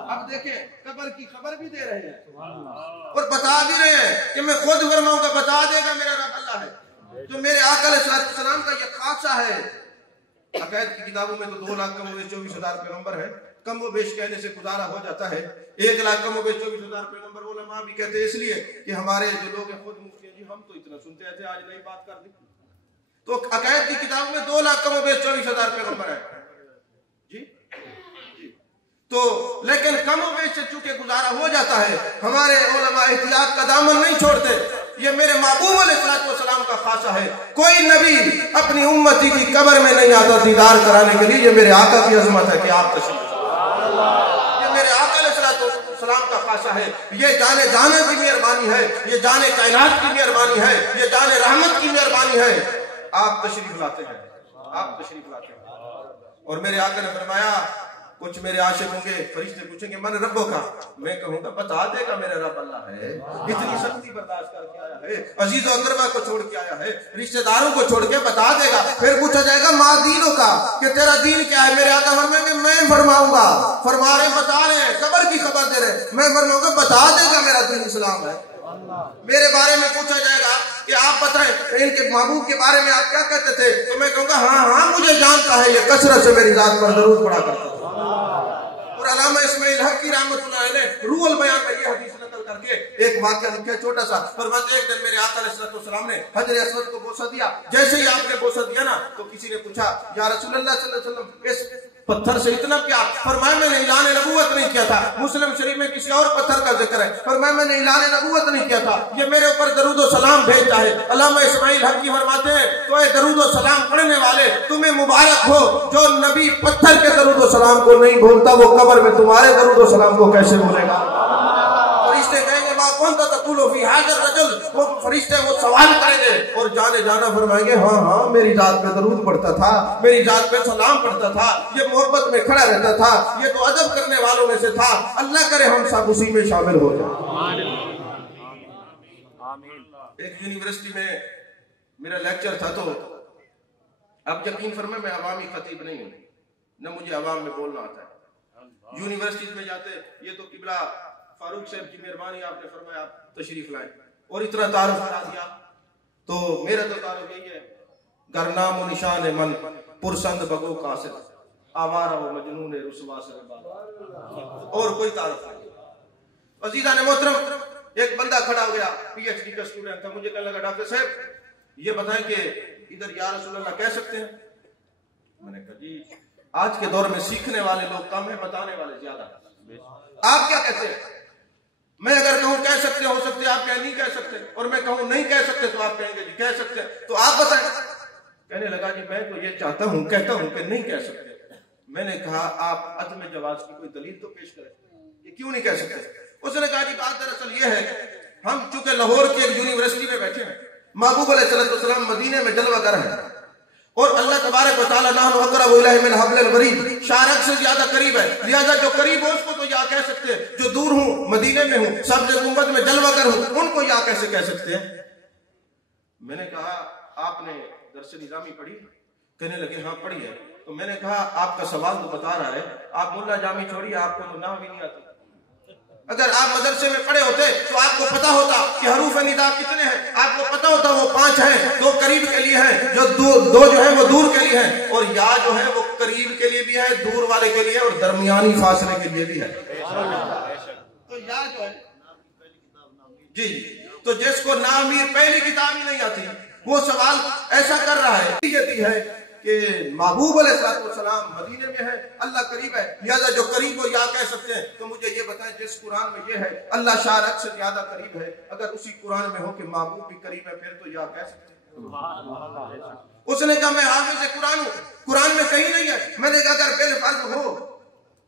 अब देखें कब्र की खबर भी दे रहे हैं और बता भी रहे हैं कि मैं खुद फरमाऊंगा, बता देगा मेरा रब अल्लाह है। तो मेरे आका अलैहिस्सलाम का ये खासा है। अकायद की किताबों में तो 2 लाख कम 24,000 पैगंबर है, कम व बेश कहने से गुजारा हो जाता है। 1 लाख कम व बेश 24,000 पैगंबर उलमा भी कहते हैं, इसलिए कि हमारे जो लोग हैं खुद मुफ्ती हैं जी, हम तो इतना सुनते थे, आज नई बात कर दी। तो अकायद की किताबों में 2 लाख कम व बेश 24,000 पैगंबर है जी। तो लेकिन कम व बेश से चूंकि गुजारा हो जाता है, हमारे उलमा एहतियात का दामन नहीं छोड़ते। ये मेरे महबूब अलैहिस्सलाम का खासा है। कोई नबी अपनी उम्मती की कब्र में नहीं आता दीदार कराने के लिए। ये मेरे आका की अजमत है कि आप तशरीफ, ये मेरे आका अलैहिस्सलाम का खासा है। ये जाने जाने की मेहरबानी है, ये जाने कायनात की मेहरबानी है, ये जाने रहमत की मेहरबानी है। आप तशरीफ लाते हैं, आप तशरीफ लाते हैं। और मेरे आका ने फरमाया कुछ मेरे आशिक होंगे, फरिश्ते पूछेंगे मन रब्बो का, मैं कहूंगा बता देगा मेरा रब अल्लाह है। इतनी सख्ती बर्दाश्त करके आया है, अजीज और अकरबा को छोड़ के आया है, रिश्तेदारों को छोड़ के बता देगा। फिर पूछा जाएगा माँ दीनों का, कि तेरा दीन क्या है। मेरे आका फरमाएंगे मैं फरमाऊंगा, फरमा रहे बता रहे हैं, कब्र की खबर दे रहे, मैं फरमाऊंगा बता देगा मेरा दीन इस्लाम है। मेरे बारे में पूछा जाएगा कि आप बताएं इनके महबूब के बारे में आप क्या कहते थे, तो मैं कहूंगा हाँ मुझे जानता है, ये कसरत से मेरी जात पर दरूद पड़ा करता था। और अल्लामा इस्माइल हक की रहमतुल्लाह अलैह रूहुल बयान में ये हदीस नकल करके एक वाकया लिखा छोटा सा। फरमाते एक दिन मेरे आका अलैहिस्सलाम ने हजर अस्वद को बोसा दिया। जैसे ही आपने बोसा दिया ना, तो किसी ने पूछा या रसूलुल्लाह सल्लल्लाहु अलैहि वसल्लम इस पत्थर से इतना प्यार। फरमाया मैंने ऐलान नबूवत नहीं किया था। मुस्लिम शरीफ में किसी और पत्थर का जिक्र है, फरमाया मैंने ऐलान नबूवत नहीं किया था, ये मेरे ऊपर दरूद व सलाम भेजता है। अल्लामा इस्माइल हक की फरमाते हैं तो ये दरूद व सलाम पढ़ने वाले तुम्हें मुबारक हो, जो नबी पत्थर के दरूद व सलाम को नहीं भूलता, वो कब्र में तुम्हारे दरूद व सलाम को कैसे भूलेगा। फरिश्ते कहेंगे कौन सा तकुलो फी हाज़र रजुल, वो फरिश्ते वो सवाल करेंगे और जाने जाना फरमाएंगे हाँ मेरी जात पे दरूद पढ़ता था, मेरी जात पे सलाम पढ़ता था, ये मोहब्बत में खड़ा रहता था, ये तो अदब करने वालों में से था। अल्लाह करे हम सब उसी में शामिल हो जाए। एक यूनिवर्सिटी में मेरा लेक्चर था, तो अब यकीन फरमाए मैं अवामी खतीब नहीं हूँ, न मुझे अवाम में बोलना आता है। यूनिवर्सिटी में जाते ये तो किबला फारूक साहब की मेहरबानी, आपने फरमाया आप तशरीफ लाए और इतना तारुफ करा दिया। तो मेरा तो तारुफ यही है, गर नाम व निशान मन पुरसंद बगो कासिद आवारा व मजनून रुसवा से और कोई तारुफ नहीं। अजीजा ने मोहतरम एक बंदा खड़ा हो गया, पीएचडी का स्टूडेंट था, मुझे कहने लगा डॉक्टर साहब ये बताएं कि इधर या रसूलल्लाह कह सकते हैं। मैंने कहा जी आज के दौर में सीखने वाले लोग कम है, बताने वाले ज्यादा। आप क्या कहते हैं? मैं अगर कहूं कह सकते हो सकते, आप क्या नहीं कह सकते, और मैं कहूं नहीं कह सकते तो आप कहेंगे जी कह सकते, तो आप बताएं। कहने लगा जी मैं तो ये चाहता हूं, कहता हूं कि नहीं कह सकते। मैंने कहा आप अदम जवाज की कोई दलील तो पेश करें कि क्यों नहीं कह सकते। उसने कहा जी बात दरअसल ये है, हम चूंकि लाहौर की एक यूनिवर्सिटी में बैठे हैं, महबूब अलैहिस्सलाम मदीने में जलवागर है और अल्लाह तबारक व तआला नहनु अक़रबु इलैहि मिन हब्लिल वरीद, शारक से ज्यादा करीब है, लिहाजा जो करीब हो उसको तो या कह सकते हैं, जो दूर हूं मदीने में हूं सब्ज़ गुंबद में जलवागर हूं उनको या कैसे कह सकते हैं। मैंने कहा आपने दर्स निज़ामी पढ़ी? कहने लगे हाँ पढ़ी है। तो मैंने कहा आपका सवाल तो बता रहा है, आप मुल्ला जामी छोड़िए, आपको तो नाम भी नहीं आती। अगर आप मदरसे में पढ़े होते तो आपको पता होता कि हरूफ निदा कितने हैं, आपको पता होता वो 5 हैं, 2 करीब के लिए हैं, जो दो जो है वो दूर के लिए हैं, और या जो है वो करीब के लिए भी है, दूर वाले के लिए और दरमियानी फासले के लिए भी है। तो या जो है जी, तो जिसको नामीर पहली किताब ही नहीं आती वो सवाल ऐसा कर रहा है कि महबूब अलैहिस्सलाम मदीने में है, अल्लाह करीब है, लिहाजा जो करीब हो या कह सकते हैं। तो मुझे ये बताएं, जिस कुरान में ये है अल्लाह शारक से ज्यादा करीब है, अगर उसी कुरान में हो कि महबूब भी करीब है, फिर तो या कह सकते हैं। उसने कहा मैं हाफिज कुरान हूँ, कुरान में कहीं नहीं है। मैंने कहा अगर बिल फर्ज हो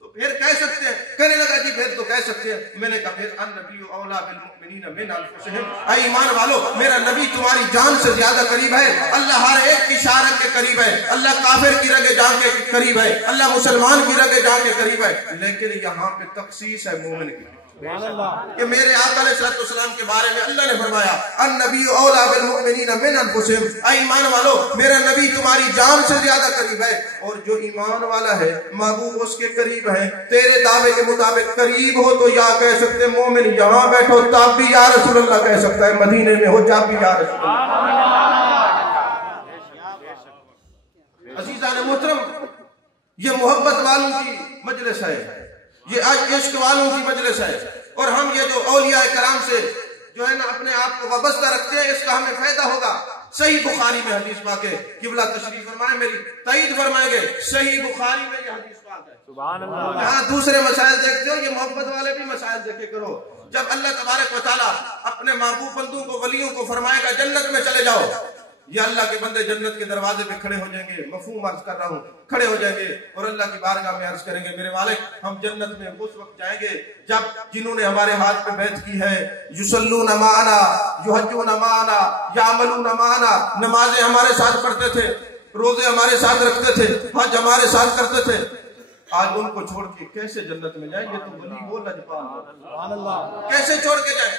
तो फिर कह सकते हैं। कहने लगा जी फिर तो कह सकते हैं। मैंने कहा फिर अन्नबी औला बिल मुमिनीन मिन अनफुसिहिम, ऐ ईमान वालो मेरा नबी तुम्हारी जान से ज्यादा करीब है। अल्लाह हर एक की शारक के करीब है, अल्लाह काफिर की रगे जान के करीब है, अल्लाह मुसलमान की रगे जान के करीब है। लेकिन यहाँ पे तखसीस है मोमिन की कि मेरे आका अलैहिस्सलाम के बारे में अल्लाह ने फरमाया अन्नबी औला बिल मुमिनीन मिन अनफुसिहिम, ऐ ईमान वालो मेरा नबी तुम्हारी जान से ज्यादा करीब है। और जो ईमान वाला है महबूब उसके करीब है। तेरे दावे के मुताबिक करीब हो तो या कह सकते मोमिन यहाँ बैठो तब भी या रसूल अल्लाह कह सकता है, मदीने में हो तब भी या रसूल अल्लाह। अजीज़ान मोहतरम, ये मोहब्बत वालों की मजलिस है, ये आज इश्क वालों की मजलिस है। और हम ये जो औलिया कराम से जो है ना अपने आप को वाबस्ता रखते हैं, इसका हमें फायदा होगा। सही बुखारी में हदीस पाक है, किबला तशरीफ फरमाए, मेरी तईद फरमाएंगे, सही बुखारी में ये हदीस पाक है। सुभान अल्लाह। यहाँ दूसरे मसाइल देखते हो, ये मोहब्बत वाले भी मसाइल देखे करो। जब अल्लाह तबारक व तआला अपने महबूब बंदों को वलियों को फरमाएगा जन्नत में चले जाओ, ये अल्लाह के बंदे जन्नत के दरवाजे पे खड़े हो जाएंगे, मफहूम अर्ज कर रहा हूँ, खड़े हो जाएंगे और अल्लाह की बारगाह में अर्ज करेंगे मेरे मालिक हम जन्नत में उस वक्त जाएंगे जब जिन्होंने हमारे हाथ पे बैत की है, युसल्लूना माना, युहज्जूना माना, यामलूना माना, नमाजें हमारे साथ पढ़ते थे, रोजे हमारे साथ रखते थे, हज हमारे साथ करते थे, आज उनको छोड़ के कैसे जन्नत में जाएंगे? तो वली वो लजपाल कैसे छोड़ के जाए?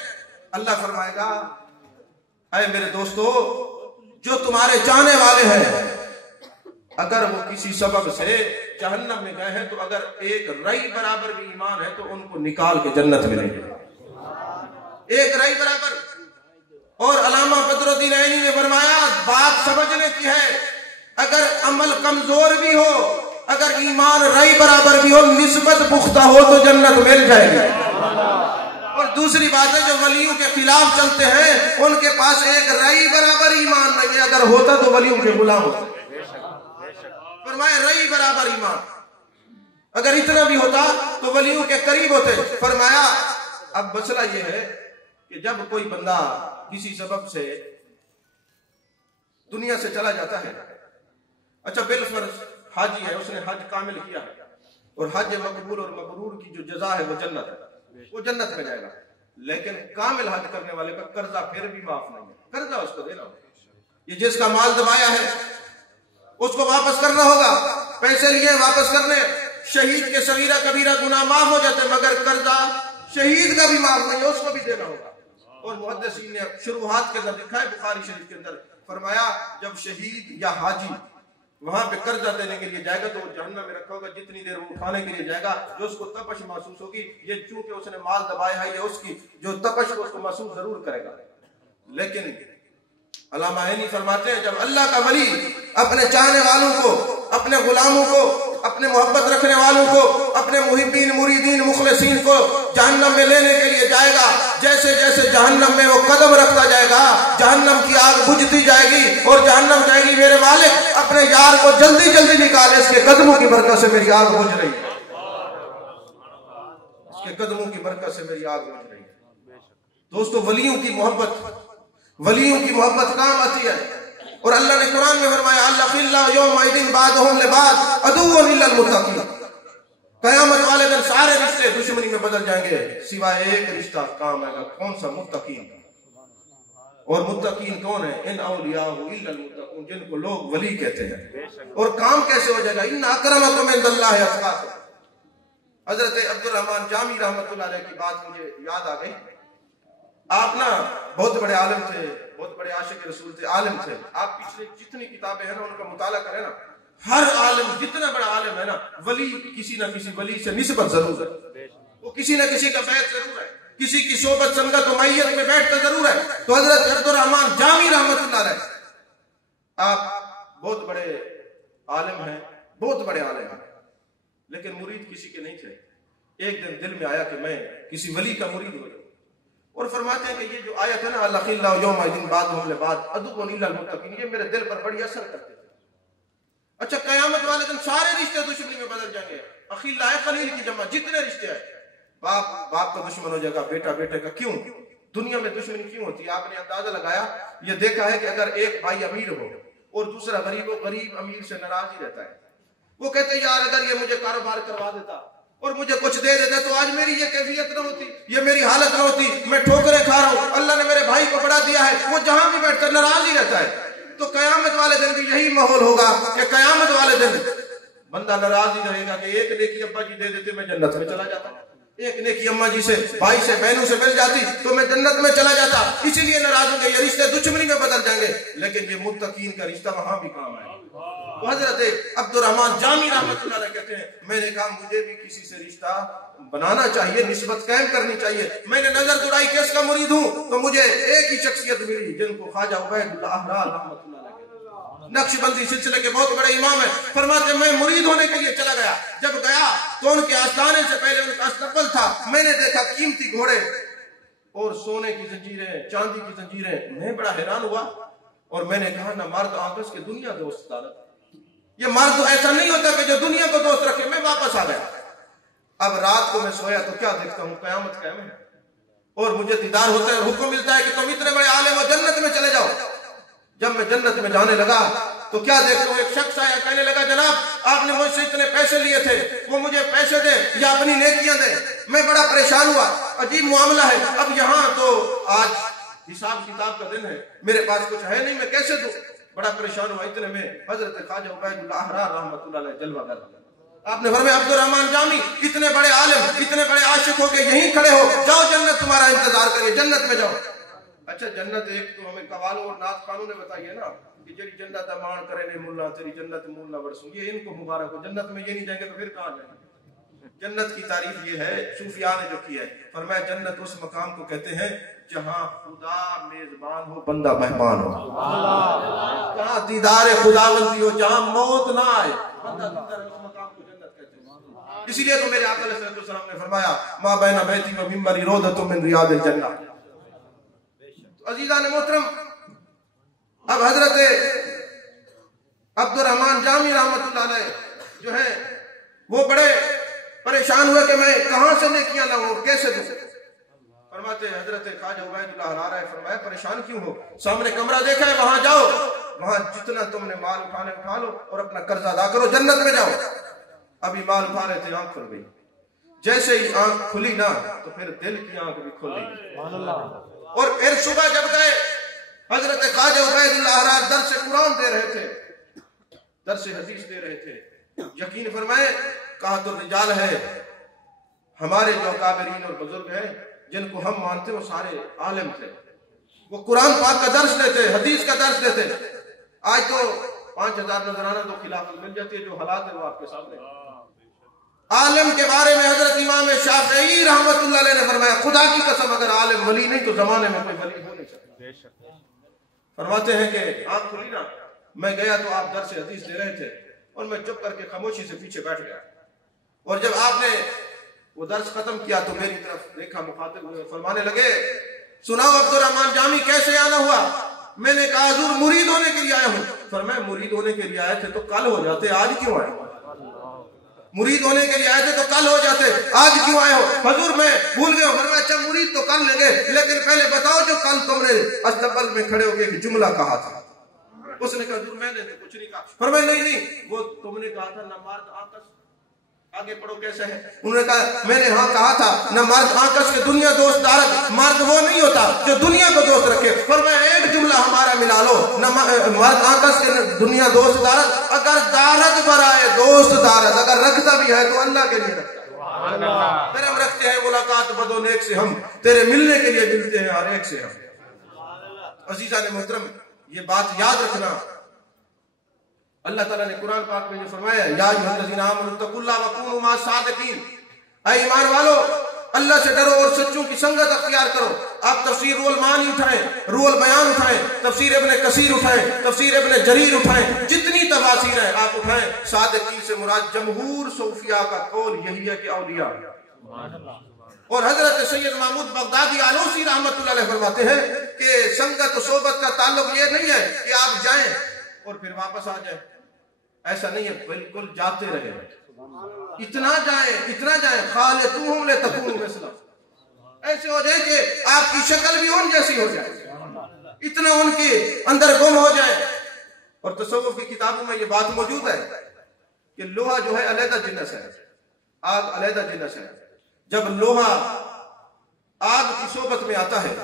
अल्लाह फरमाएगा ऐ मेरे दोस्तों, जो तुम्हारे चाहने वाले हैं अगर वो किसी सबब से जहन्नम में गए हैं तो अगर एक रई बराबर भी ईमान है तो उनको निकाल के जन्नत में लेंगे, एक रई बराबर। और अल्लामा बदरुद्दीन ऐनी ने फरमाया बात समझने की है, अगर अमल कमजोर भी हो, अगर ईमान रई बराबर भी हो, निस्बत पुख्ता हो तो जन्नत मिल जाएगी। और दूसरी बात है जो वलियों के खिलाफ चलते हैं उनके पास एक रई बराबर ईमान नहीं है, अगर होता तो वलियों के गुलाम होते। फरमाया रई बराबर ईमान अगर इतना भी होता तो वलियों के करीब होते। फरमाया अब मसला ये है कि जब कोई बंदा किसी सबब से दुनिया से चला जाता है, अच्छा बिलफर्ज हाजी है, उसने हज कामिल किया है और हज मकबूल और मबरूर की जो जजा है वो जन्नत है, वो जन्नत में जाएगा। लेकिन कामिल हज करने वाले का कर्जा फिर भी माफ नहीं है, कर्जा उसको देना होगा। ये जिसका माल दबाया है उसको वापस करना होगा, पैसे लिए वापस करने। शहीद के सगीरा कबीरा गुनाह माफ हो जाते मगर कर्जा शहीद का भी माफ नहीं है, उसको भी देना होगा। और मुहद्दिसीन ने शुरुआत के अंदर लिखा है बुखारी शरीफ के अंदर, फरमाया जब शहीद या हाजी वहां पे कर्जा देने के लिए जाएगा तो वो जहन्नम में रखा होगा, जितनी देर वो उठाने के लिए जाएगा जो उसको तपश महसूस होगी, ये चूंकि उसने माल दबाया है, ये उसकी जो तपश को उसको महसूस जरूर करेगा। लेकिन अल्लामा ऐनी फरमाते हैं जब अल्लाह का वली अपने चाहने वालों को, अपने गुलामों को, अपने मोहब्बत रखने वालों को, अपने मुहिब्बीन मुरीदीन मुखलिसीन को जहन्नम में लेने के लिए जाएगा, जैसे जैसे जहन्नम में वो कदम रखता जाएगा जहन्नम की आग बुझती जाएगी और जहन्नम जाएगी मेरे मालिक अपने यार को जल्दी जल्दी निकाले, इसके कदमों की बरकत से मेरी आग बुझ रही है, इसके कदमों की बरकत से मेरी आग बुझ रही है। दोस्तों वलियों की मोहब्बत, वलियों की मोहब्बत काम आती है। और अल्लाह ने कुरान में फरमाया अल्लाह यौमइदिन बादहुम लिबाद अदुव्वुन लिल मुत्तकीन, कयामत वाले दिन सारे रिश्ते दुश्मनी में बदल जाएंगे सिवाय एक रिश्ता काम आएगा, कौन सा? मुत्तकीन। और मुत्तकीन कौन है? इन औलियाहु इल्लल मुत्तकून, जिनको लोग वली कहते हैं। और काम कैसे हो जाएगा? इन्ना अक्रमकुम इंदल्लाहि अत्काकुम। हजरत अब्दुल रहमान जामी रहमतुल्लाह अलैह की बात मुझे याद आ गई। आप ना बहुत बड़े आलिम थे, बहुत बड़े आशिक रसूल थे, आलिम थे। आप पिछले जितनी किताबें हैं ना उनका मुताला करें ना, हर आलिम जितना बड़ा आलिम है ना वली किसी ना किसी वली से निस्बत जरूर है, वो वो किसी न किसी का बैत जरूर है, किसी की सोबत संगत और मैयत में बैठता जरूर है। तो हजरत अब्दुर्रहमान जामी रहमतुल्लाह अलैह, आप बहुत बड़े आलिम हैं, बहुत बड़े आलिम हैं, लेकिन मुरीद किसी के नहीं थे। एक दिन दिल में आया कि मैं किसी वली का मुरीद हो जाऊं, और फरमाते हैं कि ये जो आयत है ना, अल्लाह यौमइदिन बादुहुम लिबाद अदुबुन इल्लल मुत्तकीन, ये मेरे दिल पर बड़ी असर करते थे। अच्छा, कयामत वाले दिन सारे रिश्ते दुश्मनी में बदल जाएंगे। अखिल्ला खलील की जमा, जितने रिश्ते हैं, बाप का दुश्मन हो जाएगा, बेटा बेटे का। क्यों दुनिया में दुश्मनी क्यों होती है? आपने अंदाजा लगाया, ये देखा है कि अगर एक भाई अमीर हो और दूसरा गरीब हो, गरीब अमीर से नाराज ही रहता है। वो कहते हैं यार अगर ये मुझे कारोबार करवा देता और मुझे कुछ दे देता तो आज मेरी ये कैफियत न होती, ये मेरी हालत न होती, मैं ठोकरें खा रहा हूं। अल्लाह ने मेरे भाई को बढ़ा दिया है, वो जहां भी बैठकर नाराज ही रहता है। तो कयामत वाले दिन भी यही माहौल होगा कि कयामत वाले दिन बंदा नाराज ही रहेगा कि एक नेकी अब्बा जी दे देते मैं जन्नत में चला जाता, एक नेकी अम्मा जी से, भाई से, बहनों से मिल जाती तो मैं जन्नत में चला जाता। इसीलिए नाराज होंगे, ये रिश्ते दुश्मनी में बदल जाएंगे। लेकिन ये मुत्तकीन का रिश्ता वहां भी काम है। तो हजरत अब्दुर्रहमान जामी रहमतुल्लाह अलैह कहते हैं, मैंने कहा मुझे भी किसी से रिश्ता बनाना चाहिए, निस्बत कायम करनी चाहिए। मैंने नजर दुड़ाई किसका मुरीद हूं, तो मुझे एक ही शख्सियत मिली जिनको ख्वाजा उबैदुल्लाह अहरार रहमतुल्लाह अलैह, नक्शबंदी सिलसिले के बहुत बड़े इमाम है। फरमाते मैं मुरीद होने के लिए चला गया, जब गया तो उनके आस्थाने से पहले उनका अस्तबल था। मैंने देखा कीमती घोड़े और सोने की जंजीरें, चांदी की जंजीरें। मैं बड़ा हैरान हुआ और मैंने कहा ना मर्द आपस के दुनिया दोस्त तारक, ये मर्द ऐसा नहीं होता कि जो दुनिया को दोस्त रखे। मैं वापस आ गया। अब रात को मैं सोया तो क्या देखता हूँ, कयामत कायम है और मुझे दीदार होता है, हुक्म मिलता है कि तुम इतने बड़े आलिम हो, जन्नत में चले जाओ। जब मैं जन्नत में जाने लगा तो क्या देखता हूँ, एक शख्स आया, कहने लगा जनाब आपने मुझसे इतने पैसे लिए थे, वो मुझे पैसे दे या अपनी नेकियां दे। मैं बड़ा परेशान हुआ, अजीब मामला है। अब यहाँ तो आज हिसाब किताब का दिन है, मेरे पास कुछ है नहीं, मैं कैसे दूं? बड़ा परेशान हुआ। इतने में हजरत ख्वाजा उबैदुल्लाह अहरार रहमतुल्लाह अलैह जलवा कर आपने फरमाया अब्दुर्रहमान जामी इतने बड़े आलिम, इतने बड़े आशिक हो के यहीं खड़े हो, जाओ जन्नत तुम्हारा इंतजार करिए, जन्नत में जाओ। अच्छा, जन्नत एक तो हमें कवालों और नाथ खानों ने बताई है ना कि जेरी जन्नत मान करे ने मुल्ला तेरी जन्नत मुल्ला बरसू, ये इनको मुबारक हो। जन्नत में ये नहीं जाएंगे तो फिर कहां जाएंगे? जन्नत की तारीफ ये है, सूफिया ने जो की है, फरमाया जन्नत उस मकाम को कहते हैं जहां खुदा मेजबान हो, बंदा मेहमान हो, जहां दीदार खुदावंदी हो, जहां मौत ना आए, बंदा दीदार, उस मकाम को जन्नत कहते हैं। इसीलिए तो मेरे आका अलैहि सल्लम ने फरमाया मा बैना बैती व मिंबरी रोदतुम मिन रियादिल जन्नह। अजीज़ान मोहतरम, अब हजरत अब्दुर्रहमान जामी रहमतुल्लाह अलैह जो है वो बड़े परेशान हुए कि मैं कहां से नेकियां लाऊं और कैसे दूं। फरमाते हजरत ख्वाजा उबैदुल्लाह अहरार, फरमाया परेशान क्यों हो, सामने कमरा देखा है, वहां जाओ, वहां जितना तुमने माल उठाने उठा लो और अपना कर्जा अदा करो, जन्नत में जाओ। अभी माल उठा रहे थे, आंख खुल गई। जैसे ही आंख खुली ना तो फिर दिल की आंख भी खुल गई। और फिर सुबह जब गए, हजरत ख्वाजा उबैदुल्लाह अहरार दर्स कुरान दे रहे थे, दर्स हदीस दे रहे थे। यकीन फरमाए कहा तो रिजाल है, हमारे जो काबिरीन और बुजुर्ग हैं जिनको हम मानते वो सारे आलिम थे, वो कुरान पाक का दर्स देते, हदीस का दर्स देते। आज तो 5000 नजराना तो खिलाफत मिल जाती है, जो हालात है वो आपके सामने। आलिम के बारे में हजरत इमाम शाफई रहमतुल्लाह अलैह ने फरमाया खुदा की कसम अगर आलिम वली नहीं तो जमाने में कोई वली हो नहीं सकता। फरमाते हैं कि आंख खुली ना, मैं गया तो आप दर्स हदीस दे रहे थे और मैं चुप करके खामोशी से पीछे बैठ गया। और जब आपने वो दर्स खत्म किया तो मेरी तरफ देखा, मुखातिब हुए, फरमाने लगे सुनाओ अब्दुर्रहमान जामी कैसे आना हुआ। मैंने कहा हुजूर मुरीद होने के लिए आया हूँ। फरमाया मुरीद होने के लिए आए थे तो कल हो जाते, आज क्यों आए? मुरीद होने के लिए आए थे तो कल हो जाते, आज क्यों आए हो? हुजूर मैं भूल गया। फरमाया अच्छा मुरीद तो कल लेंगे, लेकिन पहले बताओ जो कल तुमने अस्तबल में खड़े होकर एक जुमला कहा था। उसने कहा हुजूर मैंने तो कुछ नहीं कहा। फरमाया नहीं वो तुमने कहा था न मर्द आकस, आगे पढ़ो कैसे है। उन्होंने कहा मैंने हाँ कहा था न मर्द आकस के दुनिया दोस्त दारद, मर्द वो नहीं होता जो दुनिया को दोस्त रखे। फरमाया एक जुमला हमारा मिला लो, न मर्द आकस के दुनिया दोस्त दारद, अगर दारद बराए दोस्त दारद, अगर रखता भी है तो अल्लाह के लिए रखता है। फिर हम रखते हैं मुलाकात बदो नेक से, हम तेरे मिलने के लिए मिलते हैं हर एक से हम। अजीजा ने मोहतरम ये बात याद रखना, अल्लाह ताला ने कुरान पाक में जो फरमाया या अय्युहल्लज़ीना आमनु तक़ुल्लाह व कूनू मअस सादिकीन, ऐ ईमान वालो अल्लाह से डरो और सच्चों की संगत अख्तियार करो। आप तफसीर रूहुल मानी उठाएं, रूहुल बयान उठाएं, तफसीर इब्न कसीर उठाएं, तफसीर इब्न जरीर उठाएं, जितनी तफासीर है आप उठाएं। सादिकीन से मुराद जमहूर सूफिया का कौल यही है कि औलिया। और हजरत सैयद महमूद बगदादी आलूसी रहमतुल्लाह अलैह फरमाते हैं कि संगत सोबत का ताल्लुक ये नहीं है कि आप जाएं और फिर वापस आ जाएं, ऐसा नहीं है, बिल्कुल जाते रहे, इतना जाए खाले तुम ले तकूनु मिसला, ऐसे हो जाए कि आपकी शक्ल भी उन जैसी हो जाए, इतना उनके अंदर गुम हो जाए। और तसव्वुफ की किताबों में ये बात मौजूद है कि लोहा जो है अलहदा जिन्नस है, आग अलहदा जिन्नस है। जब लोहा आग की सोबत में आता है तो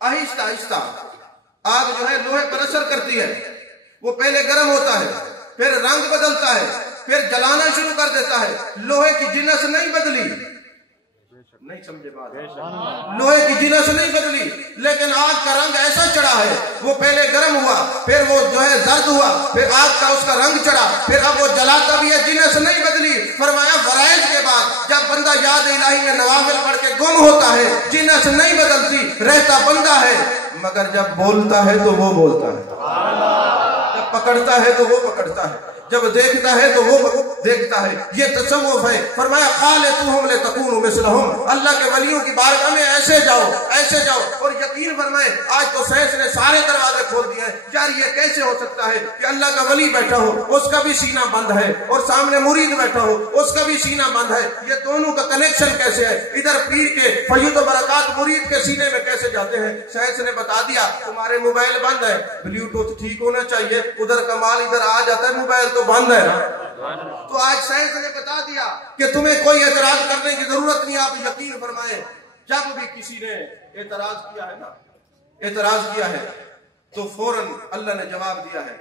आहिस्ता आहिस्ता आग जो है लोहे पर असर करती है। वो पहले गर्म होता है, फिर रंग बदलता है, फिर जलाना शुरू कर देता है। लोहे की जिनस नहीं बदली, नहीं समझे बात, लोहे की जिनस नहीं बदली, लेकिन आग का रंग ऐसा चढ़ा है। वो पहले गर्म हुआ, फिर वो जो है जर्द हुआ, फिर आग का उसका रंग चढ़ा, फिर अब वो जलाता भी है, जिनस नहीं बदली। फरमाया फराइज के बाद जब बंदा याद इलाही में नवाफिल पढ़ के गुम होता है, जिनस नहीं बदलती, रहता बंदा है, मगर जब बोलता है तो वो बोलता है, जब पकड़ता है तो वो पकड़ता है, जब देखता है तो वो देखता है। ये तसव्वुफ है। फरमाया खाले तुम ले तकूनु मिसलहुम, अल्लाह के वलियों की बारगाह में ऐसे जाओ, ऐसे जाओ। और यकीन फरमाए आज तो साइंस ने सारे दरवाजे खोल दिए हैं। यार ये कैसे हो सकता है कि अल्लाह का वली बैठा हो, उसका भी सीना बंद है, और सामने मुरीद बैठा हो, उसका भी सीना बंद है। ये दोनों का कनेक्शन कैसे है? इधर पीर के फयूद बरकत मुरीद के सीने में कैसे जाते हैं? साइंस ने बता दिया तुम्हारे मोबाइल बंद है, ब्लूटूथ ठीक होना चाहिए, उधर कमाल इधर आ जाता है, मोबाइल तो बंद है ना। तो आज साइंस ने बता दिया कि तुम्हें कोई एतराज करने की जरूरत नहीं। आप यकीन फरमाए जब भी किसी ने एतराज किया है ना, एतराज किया है तो फौरन अल्लाह ने जवाब दिया है।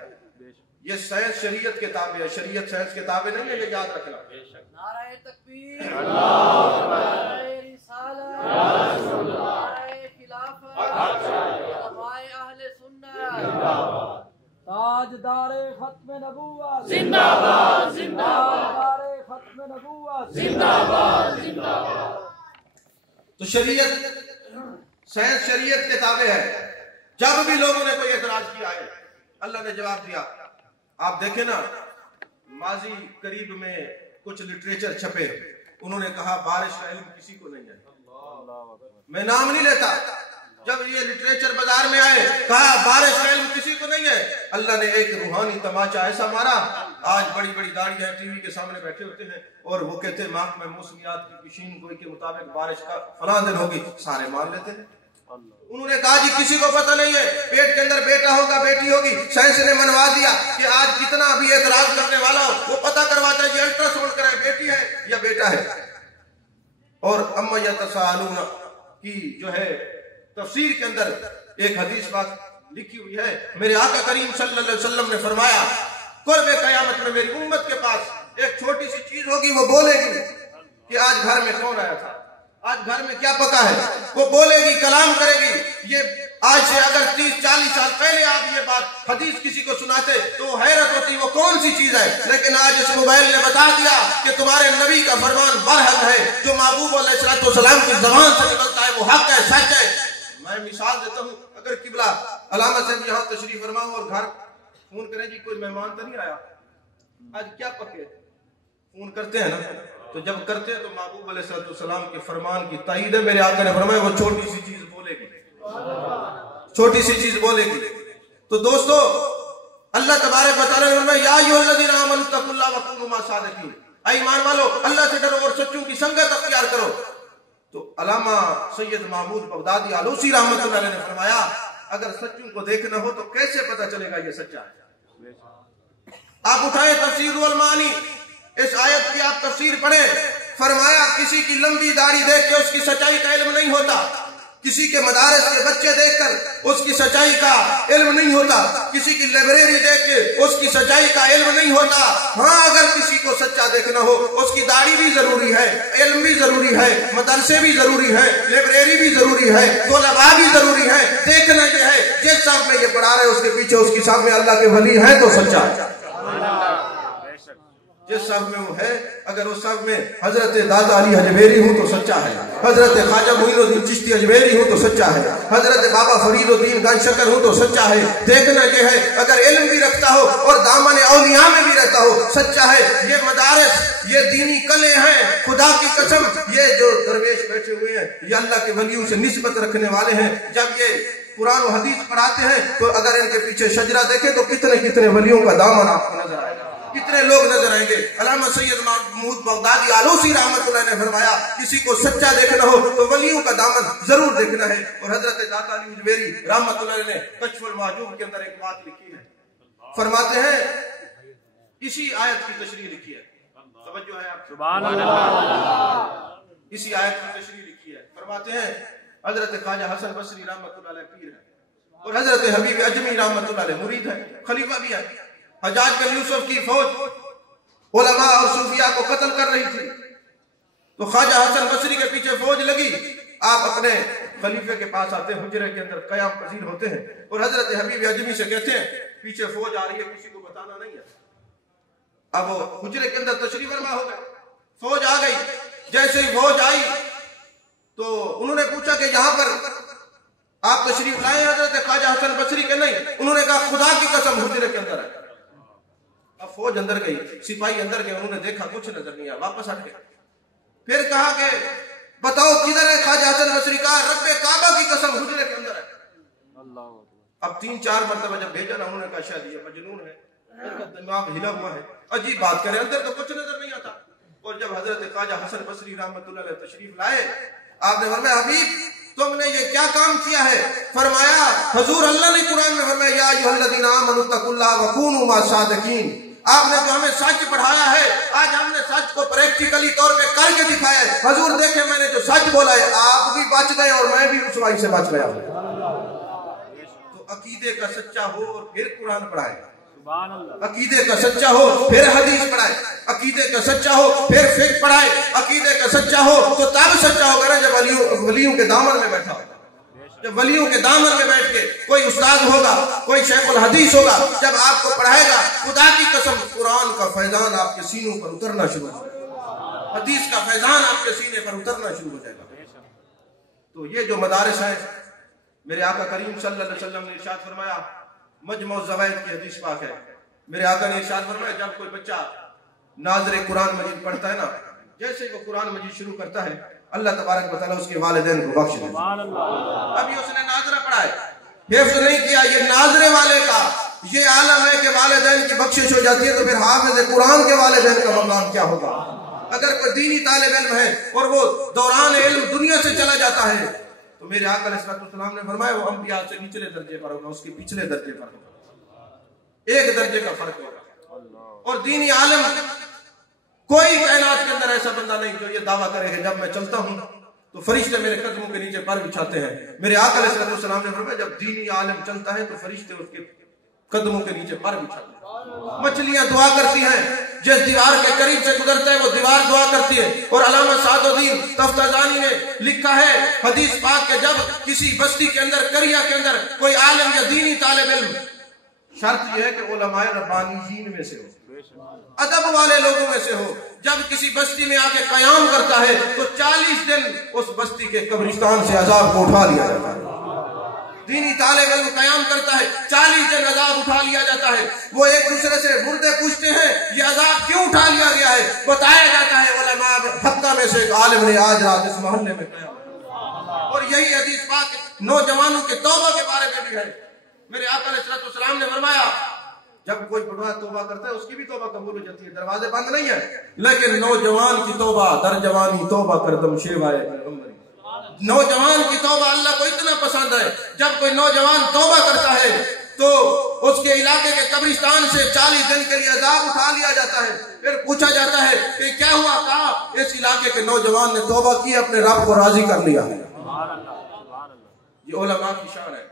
ये साइंस शरीयत के ताबे है, शरीयत साइंस के ताबे नहीं है, ये याद रखना। नारे तकबीर, नारे रिसालत, नारे खिलाफत, उलमाए अहले सुन्नत, ताजदारे खत्म नबूवत जिंदाबाद, ताजदारे खत्म नबूवत जिंदाबाद, जिंदाबाद। तो शरीयत साइंस शरीयत के ताबे है। जब भी लोगों ने कोई एतराज किया है अल्लाह ने जवाब दिया। आप देखें ना, माजी करीब में कुछ लिटरेचर छपे, उन्होंने कहा बारिश का इल्म किसी को नहीं है। मैं नाम नहीं लेता, जब ये लिटरेचर बाजार में आए कहा बारिश का इल्म किसी को नहीं है। अल्लाह ने एक रूहानी तमाचा ऐसा मारा, आज बड़ी बड़ी दाढ़ियां टीवी के सामने बैठे होते हैं और वो कहते हैं माह में मौसमियात की पेशीन गोई के मुताबिक बारिश का फला दिन होगी, सारे मान लेते हैं। उन्होंने कहा जी किसी को पता नहीं है, पेट के अंदर बेटा होगा बेटी होगी। साइंस ने मनवा दिया कि आज कितना भी एतराज करने वाला हो वो पता करवाता है, अल्ट्रासाउंड कराए बेटी है या बेटा है। और अम्मा यतसाअलून की जो है तफसीर के अंदर एक हदीस बात लिखी हुई है। मेरे आका करीम सल्लल्लाहु अलैहि वसल्लम ने फरमाया कुर्बे क़यामत में मेरी उम्मत के पास एक छोटी सी चीज होगी, वो बोलेगी कि आज घर में कौन आया था, आज घर में क्या पका है। वो बोलेगी, कलाम करेगी। ये आज से अगर 30-40 साल पहले आप ये बात हदीस किसी को सुनाते तो हैरत होती वो कौन सी चीज है। लेकिन आज इस मोबाइल ने बता दिया कि तुम्हारे नबी का फरमान बरहक है, जो महबूब अलैहिस्सलाम की जबान से निकलता है वो हक है, सच है। मैं मिसाल देता हूँ, अगर किबला अलामा साहब यहाँ तशरीफ फरमा और घर फोन करें जी कोई मेहमान तो नहीं आया, आज क्या पके, फोन करते हैं ना, तो जब करते हैं तो महबूब अलैहिस्सलाम के फरमान की ताईद है। मेरे आका ने फरमाया वो छोटी सी चीज बोलेगी, छोटी सी चीज बोलेगी। तो दोस्तों अल्लाह तबारक व तआला ने फरमाया या अय्युहल्लज़ीना आमनू तक़ुल्लाह व कूनू मअस सादिक़ीन, ऐ ईमान वालो अल्लाह से डरो और सच्चों की संगत अख्तियार करो। तो अलामा सैयद महमूद बगदादी आलूसी रहमतुल्लाह अलैह ने फरमाया अगर सच्चों को देखना हो तो कैसे पता चलेगा ये सच्चा है। आप उठाए तफसीर रूहुल मानी, इस आयत की आप तफसीर पढ़े। फरमाया किसी की लंबी दाढ़ी देख के उसकी सच्चाई का इल्म नहीं होता, किसी के मदारस के बच्चे देखकर उसकी सच्चाई का इल्म नहीं होता, किसी की लाइब्रेरी देख के उसकी सच्चाई का इल्म नहीं होता। हाँ, अगर किसी को सच्चा देखना हो उसकी दाढ़ी भी जरूरी है, इल्म भी जरूरी है, मदरसे भी जरूरी है, लाइब्रेरी भी जरूरी है, तलबा भी जरूरी है। देखना यह है जिस साहब में ये पढ़ा रहे उसके पीछे उसकी सामने अल्लाह के वली है तो सच्चा है। जिस सब में वो है, अगर उस सब में हजरत दादा अली अजमेरी हूँ तो सच्चा है, हजरत ख्वाजा मोइनुद्दीन चिश्ती अजमेरी हूँ तो सच्चा है, हजरत बाबा फरीदुद्दीन गंशकर हूँ तो सच्चा है। देखना यह है, अगर इल्म भी रखता हो और दामन औलिया में भी रहता हो, सच्चा है। ये मदारस, ये दीनी कले हैं, खुदा की कसम, ये जो दरवेश बैठे हुए हैं, ये अल्लाह के वलियों से निस्बत रखने वाले हैं। जब ये कुरान और हदीस पढ़ाते हैं तो अगर इनके पीछे शजरा देखे तो कितने कितने वलियों का दामन आपको नजर आएगा, कितने लोग नजर आएंगे। अल्लामा सैयद महमूद बगदादी आलूसी रहमतुल्लाह ने फरमाया, किसी को सच्चा देखना हो तो वलियों का दामन जरूर देखना है। और हजरत दाता अली अजमेरी रहमतुल्लाह ने कश्फुल महजूब के अंदर एक बात लिखी है, फरमाते हैं, इसी आयत की तशरीह लिखी है, तवज्जो है आप, सुभान अल्लाह, इसी आयत की तशरीह लिखी है। फरमाते हैं, हजरत ख्वाजा हसन बसरी रहमतुल्लाह अलैह पीर है और हजरत हबीब अजमी रहमतुल्लाह अलैह मुरीद है, खलीफा भी है। हज्जाज बिन यूसुफ की फौज उलमा और सूफिया को कत्ल कर रही थी, तो ख्वाजा हसन बसरी के पीछे फौज लगी। आप अपने खलीफे के पास आते हैं, हुजरे के अंदर कयाम पजीर होते हैं और हजरत हबीब अजमी से कहते हैं, पीछे फौज आ रही है, किसी को बताना नहीं है। अब हुजरे के अंदर तशरीफ फरमा हो गए, फौज आ गई। जैसे ही फौज आई तो उन्होंने पूछा कि यहाँ पर आप तशरीफ लाए हजरत ख्वाजा हसन बसरी के? नहीं। उन्होंने कहा, खुदा की कसम हुजरे के अंदर है। अब फौज अंदर गई, सिपाही अंदर गए, उन्होंने देखा कुछ नजर नहीं आया, वापस हट गए। फिर कहा कि बताओ किधर है ख्वाजा हसन बसरी? कहा, रब्बे काबा की कसम हुजरे के अंदर है। अब 3-4 मरतबा जब भेजा ना, उन्होंने कहा शायद ये मजनून है, इनका दिमाग हिला हुआ है, अजीब बात करे, अंदर तो कुछ नजर नहीं आता। और जब हजरत ख्वाजा हसन बसरी रहमतुल्लाह अलैह तशरीफ लाए, आपने फरमाया, हबीब तुमने ये क्या काम किया है? फरमाया, हुजूर अल्लाह ने कुरान में फरमाया, या अय्युहल्लज़ीना आमनू तकुल्लाह व कूनू मा सादिकीन। आपने तो हमें सच पढ़ाया है, आज हमने सच को प्रैक्टिकली तौर पे करके दिखाया है। हुजूर देखे, मैंने जो सच बोला है, आप भी बच गए और मैं भी रुसवाई से बच गया। तो अकीदे का सच्चा हो और फिर कुरान पढ़ाए, अकीदे का सच्चा हो फिर हदीस पढ़ाए, अकीदे का सच्चा हो फिर फिक्र पढ़ाए, अकीदे का सच्चा हो तो तब सच्चा होगा ना जब वलियों के दामन में बैठा होगा। जब वलियों के दामन में बैठ के कोई उस्ताद होगा, कोई शेखुल हदीस होगा, जब आपको पढ़ाएगा, खुदा की कसम कुरान का फैजान आपके सीनों पर उतरना शुरू हो जाएगा, हदीस का फैजान आपके सीने पर उतरना शुरू हो जाएगा। तो ये जो मदारिस है, मेरे आका करीम सल्लल्लाहु अलैहि वसल्लम ने इरशाद फरमाया, मजमू ज़वाइद की हदीस पाक है, मेरे आका ने इरशाद फरमाया, जब कोई बच्चा नाज़रे कुरान मजीद पढ़ता है ना, जैसे वो कुरान मजीद शुरू करता है, अल्लाह तबारक व तआला उसके वालिदैन को बख्श देता है। अभी उसने नाज़रा पढ़ा है, हिफ्ज़ नहीं किया, ये नाज़रे वाले का ये आलम है कि वालिदैन की बख्शिश हो जाती है, तो फिर हाफिज़ कुरान के वालिदैन का मकाम क्या होगा? अगर कोई दीनी तालिब इल्म है और वो दौरान इल्म दुनिया से चला जाता है, तो मेरे आका अलैहिस्सलाम ने फरमाया, वो अंबिया से निचले दर्जे पर होगा, उसके पिछले दर्जे पर होगा, एक दर्जे का फर्क होगा। और दीनी आलम कोई कायनात के अंदर ऐसा बंदा नहीं जो ये दावा करे कि जब मैं चलता हूं तो फरिश्ते मेरे कदमों के नीचे पर बिछाते हैं। मेरे आका अलैहिस्सलाम ने फरमाया, जब दीनी आलम चलता है तो फरिश्ते उसके कदमों के नीचे पर बिछाते हैं। मछलियां दुआ करती हैं, जिस दीवार के करीब से गुजरता है वो दीवार दुआ करती है। और अल्लामा सादुद्दीन तफ्ताजानी ने लिखा है हदीस पाक के, जब किसी बस्ती के अंदर, करिया के अंदर कोई आलिम या दीनी तालिब इल्म, शर्त यह है कि उलमाए रब्बानीयीन में से हो, अदब वाले लोगों में से हो, जब किसी बस्ती में आके कयाम करता है तो 40 दिन उस बस्ती के कब्रिस्तान से अजाब को उठा लिया जाता है। दीनी तालिब इल्म कयाम करता है, 40 दिन अजाब उठा लिया जाता है। वो एक दूसरे से मुर्दे पूछते हैं, ये अजाब क्यों उठा लिया गया है? बताया जाता है उलमा हत्ता में से एक आलिम ने आज रात इस मोहल्ले में कयाम। और यही हदीस पाक नौजवानों के तौबा के बारे में भी है। मेरे आका अलैहिस्सलाम ने फरमाया, जब कोई बुढ़ा तौबा करता है उसकी भी तौबा कबूल हो जाती है, दरवाजे बंद नहीं है, लेकिन नौजवान की तौबा, दर जवानी तौबा करदम शेवाए, नौजवान की तौबा अल्लाह को इतना पसंद है। जब कोई नौजवान तौबा करता है तो उसके इलाके के कब्रिस्तान से 40 दिन के लिए अजाब उठा लिया जाता है। फिर पूछा जाता है कि क्या हुआ? कहा, इस इलाके के नौजवान ने तौबा की, अपने रब को राजी कर लिया है। ये उलमा की शान है।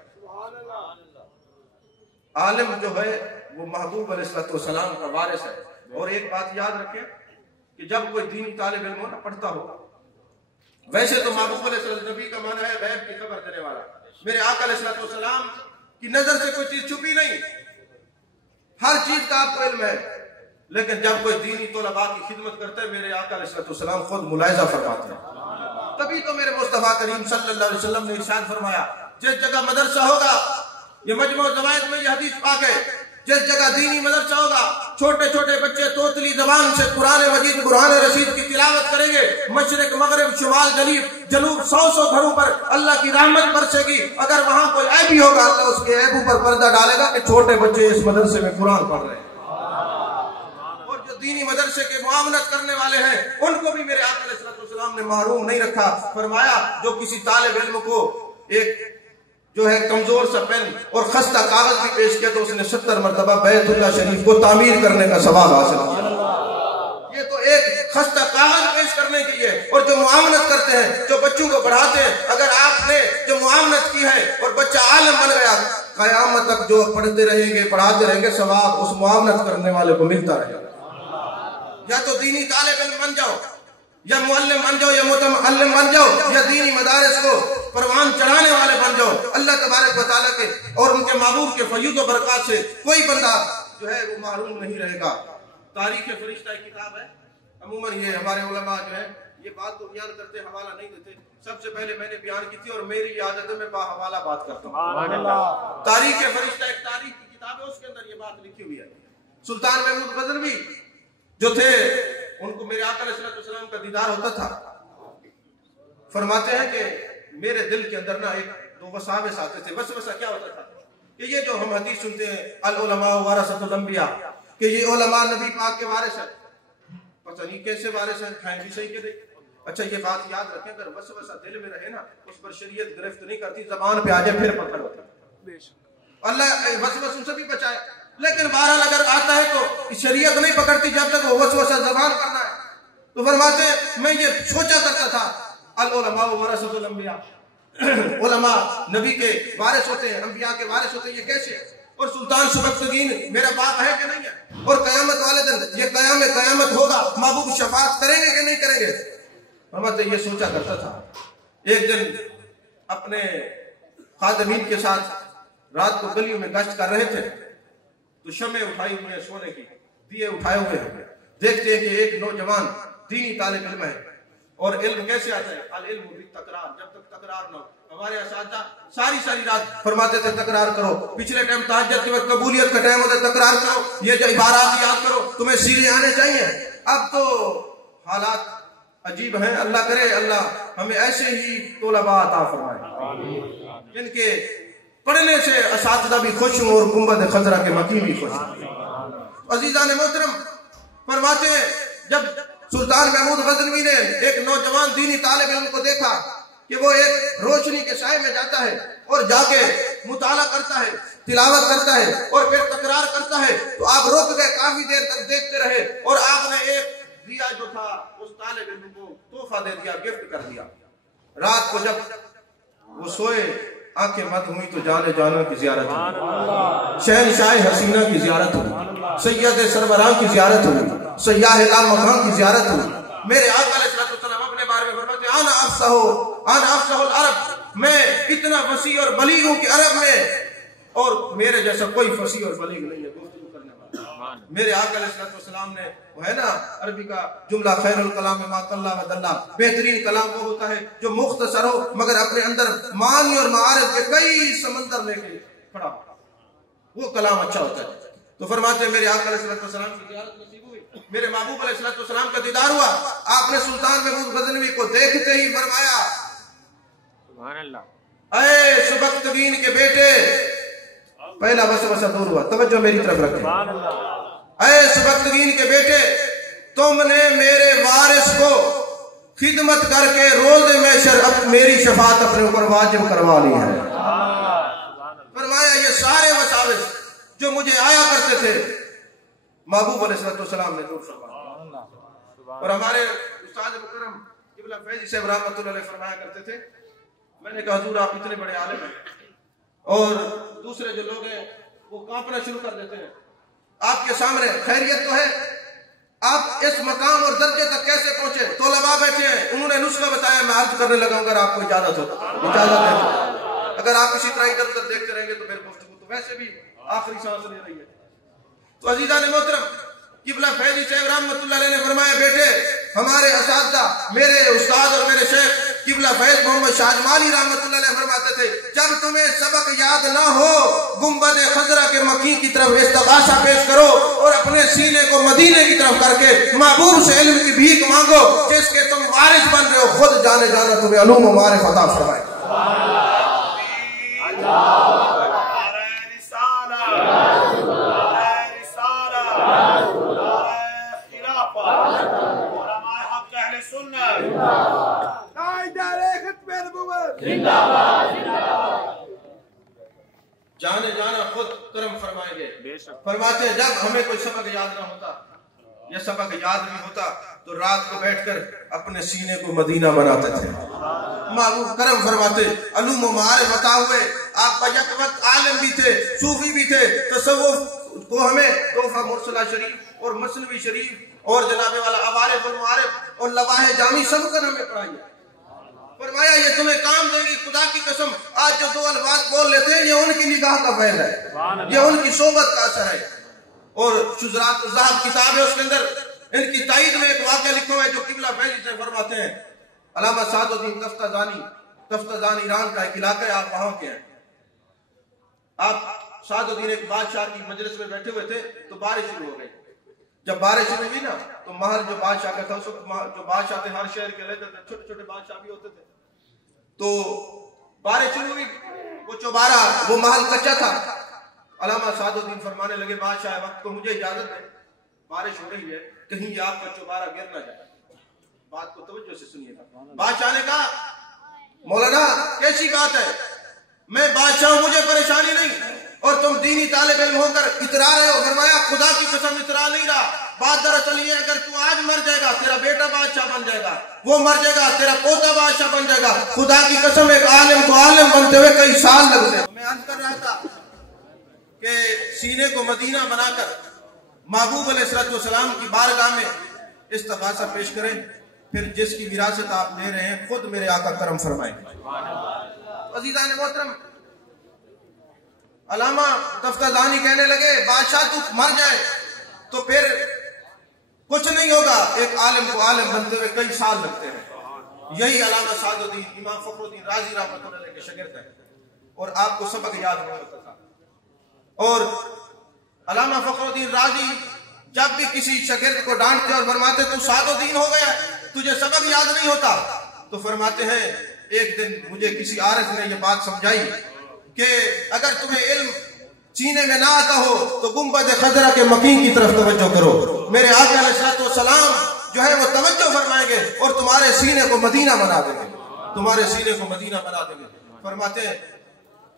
आलिम जो है वो महबूब अलैहिस्सलाम का वारिस है। और एक बात याद रखें कि जब कोई दीनी तालिब इल्म ना पढ़ता हो, वैसे तो महबूब अलैहिस्सलाम नबी का माना है गैब की खबर देने वाला। मेरे आका अलैहिस्सलाम की नजर से कोई चीज छुपी नहीं, हर चीज का आपको इल्म है। लेकिन जब कोई दीनी तलबा की खिदमत करते हैं, मेरे आका अलैहिस्सलाम खुद मुलाहिजा फरमाते हैं। तभी तो मेरे मुस्तफा करीम सल्लल्लाहु अलैहि वसल्लम ने इरशाद फरमाया, जिस जगह मदरसा होगा, ये मजमू ज़वाइद में ये हदीस पाक है, जिस जगह दीनी मदरसा होगा, छोटे छोटे बच्चे तोतली जबान से कुरान मजीद कुरान रशीद की तिलावत करेंगे, मशरिक मगरिब शुमाल जनूब 100 घरों पर अल्लाह की रहमत बरसेगी। अगर वहां कोई ऐब भी होगा, अल्लाह उसके ऐबों पर पर्दा डालेगा कि छोटे बच्चे इस मदरसे में कुरान पढ़ रहे हैं। और जो दीनी मदरसे के मुआवनत करने वाले हैं, उनको भी मेरे आका अलैहिस्सलाम ने महरूम नहीं रखा। फरमाया, जो किसी तालिब इल्म को एक जो है कमजोर सा पेन और खस्ता कागज भी पेश किया तो उसने 70 मरतबा बैतुल्लाह शरीफ को तामीर करने का सवाब हासिल किया। ये तो एक खस्ता कागज पेश करने के लिए। और जो मुआवनत करते हैं, जो बच्चों को पढ़ाते हैं, अगर आपने जो मुआवनत की है और बच्चा आलिम बन गया, कयामत तक जो पढ़ते रहेंगे पढ़ाते रहेंगे, सवाब उस मुआवनत करने वाले को मिलता रहेगा। या तो दीनी तालिब इल्म बन जाओ, या मुअल्लिम बन जाओ, या मुतअल्लिम बन जाओ, या दीनी मदारिस को परवान चढ़ाने वाले बन जाओ। अल्लाह तबारक व तआला के और उनके महबूब के फयूज़ व बरक़ात से कोई बंदा जो है वो महरूम नहीं रहेगा। तारीख़ फरिश्ता एक किताब है। अमूमन ये हमारे उलमा जो है ये बात को बयान करते, हवाला नहीं देते। सबसे पहले मैंने बयान की थी और मेरी आदत है मैं बाहवाला बात करता हूँ। तारीख़ फरिश्ता एक तारीख़ की किताब है, उसके अंदर ये बात लिखी हुई है। सुल्तान महमूद गज़नवी जो थे, उनको मेरे आका अलैहिस्सलाम का दीदार होता था। फरमाते हैं कि मेरे दिल के अंदर ना एक दो वसावेस आते थे। वसवसा क्या होता था कि ये जो हम हदीस सुनते हैं, अल उलमा वरसतुल अंबिया, कि ये उलमा नबी पाक के वारिस है। पता नहीं कैसे वारिस है, खाएं भी सही के नहीं। अच्छा, ये बात याद रखें, अगर वसवसा दिल में रहे ना, उस पर शरीयत गिरफ्त नहीं करती, जबान पे आ जाए फिर पकड़ होती। अल्लाह वसवसों से भी बचाए। लेकिन बहरहाल अगर आता है तो शरीयत नहीं पकड़ती जब तक वो वसवसा जबान करना है। तो फरमाते मैं ये सोचा करता था, अल उलमा वरसतुल अंबिया, उलमा नबी के वारिस होते हैं, अंबिया के वारिस होते हैं, ये कैसे? और सुल्तान सुबक्तगीन मेरा बाप है कि नहीं है? और कयामत वाले दिन ये कयामत होगा, महबूब शफाअत करेंगे कि नहीं करेंगे? फरमाते ये सोचा करता था। एक दिन अपने खादिमीन के साथ रात को गलियों में गश्त कर रहे थे, तो शमे उठाई हुई है सोने की, दिए उठाए हुए हैं। देखते हैं कि एक नौजवान दीनी तालिब इल्म है। और इल्म कैसे आता है? अल इल्मु बित्तकरार, जब तक तकरार न हो। हमारे असातिज़ा सारी रात फरमाते थे तकरार करो। पिछले टाइम तहज्जुद के वक्त कबूलियत का टाइम होता है, तकरार करो, ये जो इबारात याद करो, तुम्हें सीधे आने चाहिए। अब तो हालात अजीब हैं। अल्लाह करे अल्लाह हमें ऐसे ही तोलबा अता फरमाए जिनके पढ़ने से असातिज़ा भी खुश हों और गुंबद खजरा के मकीन भी खुश हों। अज़ीज़ान मोहतरम, फरमाते हैं जब सुल्तान महमूद गज़नवी ने एक नौजवान दीनी तालिब इल्म को देखा कि वो एक रोशनी के साए में जाता है और जाके मुताला करता है, तिलावत करता है और फिर तकरार करता है, तो आप रुक गए, काफी देर तक देखते रहे और आपने एक दिया जो था उस तालिब इल्म को तोहफा दे दिया, गिफ्ट कर दिया। रात को जब वो सोए, आंखें मत हुई तो जाने जाना की जियारत हुई, शहनशाह हसीना की जियारत हुई, सैयद सरवरान की जियारत हुई, सयाह लामकान की जियारत हुई। मेरे आका अलैहिस्सलाम अपने बारे में फरमाते हैं, आना अफ़सहुल अरब, मैं इतना फसी और बलीग हूं कि अरब में और मेरे जैसा कोई फसी और बलीग नहीं है गुफ्तगू करने वाला। मेरे आका अलैहिस्सलाम ने वो है ना अरबी का जुमला, खैरुल कलाम मा कल्ला व दल्ला, बेहतरीन कलाम वो होता है जो मुख्तसर हो मगर अपने अंदर मानी और मारिफ के कई समंदर लेके खड़ा हो, वो कलाम अच्छा होता है। तो फरमाते हैं मेरे आका अलैहिस्सलाम की ज़ियारत नसीब हुई, मेरे महबूब अलैहिस्सलाम का दीदार हुआ। आपने सुल्तान महमूद गज़नवी को देखते ही फरमाया, सुभान अल्लाह, ऐ सुबक्तगीन के बेटे, पहला वसवसा दूर हुआ, तवज्जो मेरी तरफ रखें। ऐ सुबक्तगीन के बेटे, तुमने मेरे वारिस को खिदमत करके रोज़े महशर मेरी शफाअत अपने ऊपर वाजिब करवा ली है। फरमाया ये सारे वसाविस जो मुझे आया करते थे महबूब अलैहिस्सलाम ने दूर फरमाया। और हमारे उस्ताद मुकर्रम क़िबला फैज़ी साहब रहमतुल्लाह अलैह फरमाया करते थे, मैंने कहा हुजूर आप इतने बड़े आलिम हैं और दूसरे जो लोग हैं वो कांपना शुरू कर देते हैं, आपके सामने खैरियत तो है, आप इस मकाम और दर्जे तक कैसे पहुंचे? तोलबा बैठे हैं, उन्होंने नुस्खा बताया, मैं अर्ज करने लगा अगर आपको इजाजत हो तो। इजाजत है, अगर आप इसी तरह इधर उधर देखते रहेंगे तो फिर गुफ्तगू तो वैसे भी आखिरी सांस ले रही है। तो अजीज़ान मोहतरम, किबला फैजी साहब रहमतुल्लाह अलैह ने फरमाया, बेटे हमारे असातिज़ा मेरे उस्ताद और मेरे शेख किबला फैज मोहम्मद शाहजमानी रहमतुल्लाह अलैह फरमाते थे, जब तुम्हें सबक याद ना हो गुंबद खजरा के मकी की तरफ इस्तिगासा पेश करो और अपने सीने को मदीने की तरफ करके महबूब से इल्म की भीख मांगो, जिसके तुम वारिस बन रहे हो, खुद जाने जाना तुम्हें उलूम व मारिफत अता फरमाए। जाने जाना खुद करम फरमाएंगे। फरमाते हैं जब हमें कोई सबक याद ना होता या सबक याद भी होता तो रात को बैठकर अपने सीने को मदीना बनाते थे। महबूब करम फरमाते, अलूम व मारिफत बता हुए आप वक्त आलिम भी थे, सूफी भी थे, तसव्वुफ को हमें तोहफा मुरसला शरीफ और मसनवी शरीफ और जनाबे वाला अवारिफ उल मारिफ और लवाहे जामी सब कर हमें पढ़ाइए। फरमाया ये तुम्हें काम देंगी, खुदा की कसम आज जो दो अल्फाज बोल लेते हैं ये उनकी निगाह का फैल है, ये उनकी सोबत का असर है। और शुज़रात ज़हाब किताब है, उसके अंदर इनकी ताईद में एक वाक़या लिखा हुआ है जो किबला फैजी से फरमाते हैं। अल्लामा सादुद्दीन तफ्ताज़ानी ईरान का एक इलाका है, आप वहां के हैं। आप सादुद्दीन एक बादशाह की मजलिस में बैठे हुए थे तो बारिश शुरू हो गई। जब बारिश शुरू हुई ना तो महल जो बादशाह का था, उस वक्त जो बादशाह थे हर शहर के लेते थे, छोटे छोटे बादशाह भी होते थे। तो बारिश शुरू हुई, वो चौबारा वो महल कच्चा था। अल्लामा सादुद्दीन फरमाने लगे, बादशाह वक्त को मुझे इजाजत है, बारिश हो रही है, कहीं ये आपका चौबारा गिर ना जाए। बात को तवज्जो से सुनिएगा। बादशाह ने कहा, मौलाना कैसी बात है, मैं बादशाह हूं, मुझे परेशानी नहीं, और तुम दीनी तालिब इल्म होकर इतरा रहे हो। फरमाया खुदा की कसम इतरा नहीं रहा, बात दरअसल ये अगर तू आज मर जाएगा तेरा बेटा बादशाह बन जाएगा, वो मर जाएगा तेरा पोता बादशाह बन जाएगा। खुदा की कसम एक आलिम को आलिम बनते हुए कई साल लगते हैं। मैं अर्ज कर रहा था कि सीने को मदीना बनाकर महबूब अलैहिस्सलाम की बारगाह में इस्तिग़ासा पेश करें, फिर जिसकी विरासत आप ले रहे हैं खुद मेरे आका करम फरमाएंगे। अज़ीज़ान मोहतरम, अल्लामा तफ्ताज़ानी कहने लगे, बादशाह तू मर जाए तो फिर कुछ नहीं होगा, एक आलिम को आलिम बनते हुए कई साल लगते हैं। यही अल्लामा सादुद्दीन इमाम फखरुद्दीन राजी रहमतुल्लाह अलैह के शागिर्द हैं और आपको सबक याद नहीं होता था। और अल्लामा फखरुद्दीन राजी जब भी किसी शागिर्द को डांटते और फरमाते तू सादुद्दीन हो गया, तुझे सबक याद नहीं होता, तो फरमाते हैं एक दिन मुझे किसी आरिफ ने यह बात समझाई कि अगर तुम्हें इल्म सीने में ना आता हो तो गुंबद खजरा के मकीन की तरफ तवज्जो करो। मेरे आका अलैहिस्सलाम जो है वो तवज्जो फरमाएंगे और तुम्हारे सीने को मदीना बना देंगे, तुम्हारे सीने को मदीना बना देंगे। फरमाते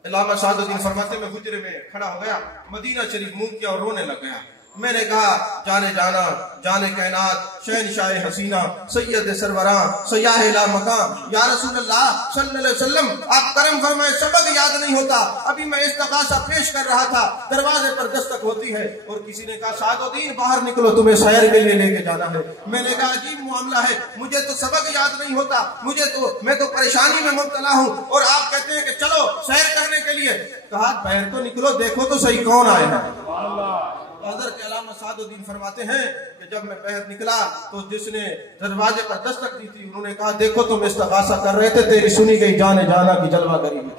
अल्लामा सादुद्दीन फरमाते मैं हुजरे में खड़ा हो गया, मदीना शरीफ मुंह किया और रोने लग गया। मैंने कहा जाने जाना जाने कायनात शहनशाह हसीना सैयद सरवरा सयाह ला मकाम या रसूल अल्लाह सल्लल्लाहु अलैहि वसल्लम आप करम फरमाए, सबक याद नहीं होता। अभी मैं इस्तिग़ासा पेश कर रहा था, दरवाजे पर दस्तक होती है और किसी ने कहा सादुद्दीन बाहर निकलो, तुम्हें सैर के लिए लेके जाना है। मैंने कहा अजीब मामला है, मुझे तो सबक याद नहीं होता, मैं तो परेशानी में मुब्तला हूँ और आप कहते हैं कि चलो सैर करने के लिए। कहा बाहर तो निकलो, देखो तो सही कौन आया है। हज़रत अल्लामा सादुद्दीन फरमाते हैं कि जब मैं बाहर निकला तो जिसने दरवाजे पर दस्तक दी थी उन्होंने कहा देखो तुम इस्तिग़ासा कर रहे थे, तेरी सुनी गई जाने जाना की जलवागरी में।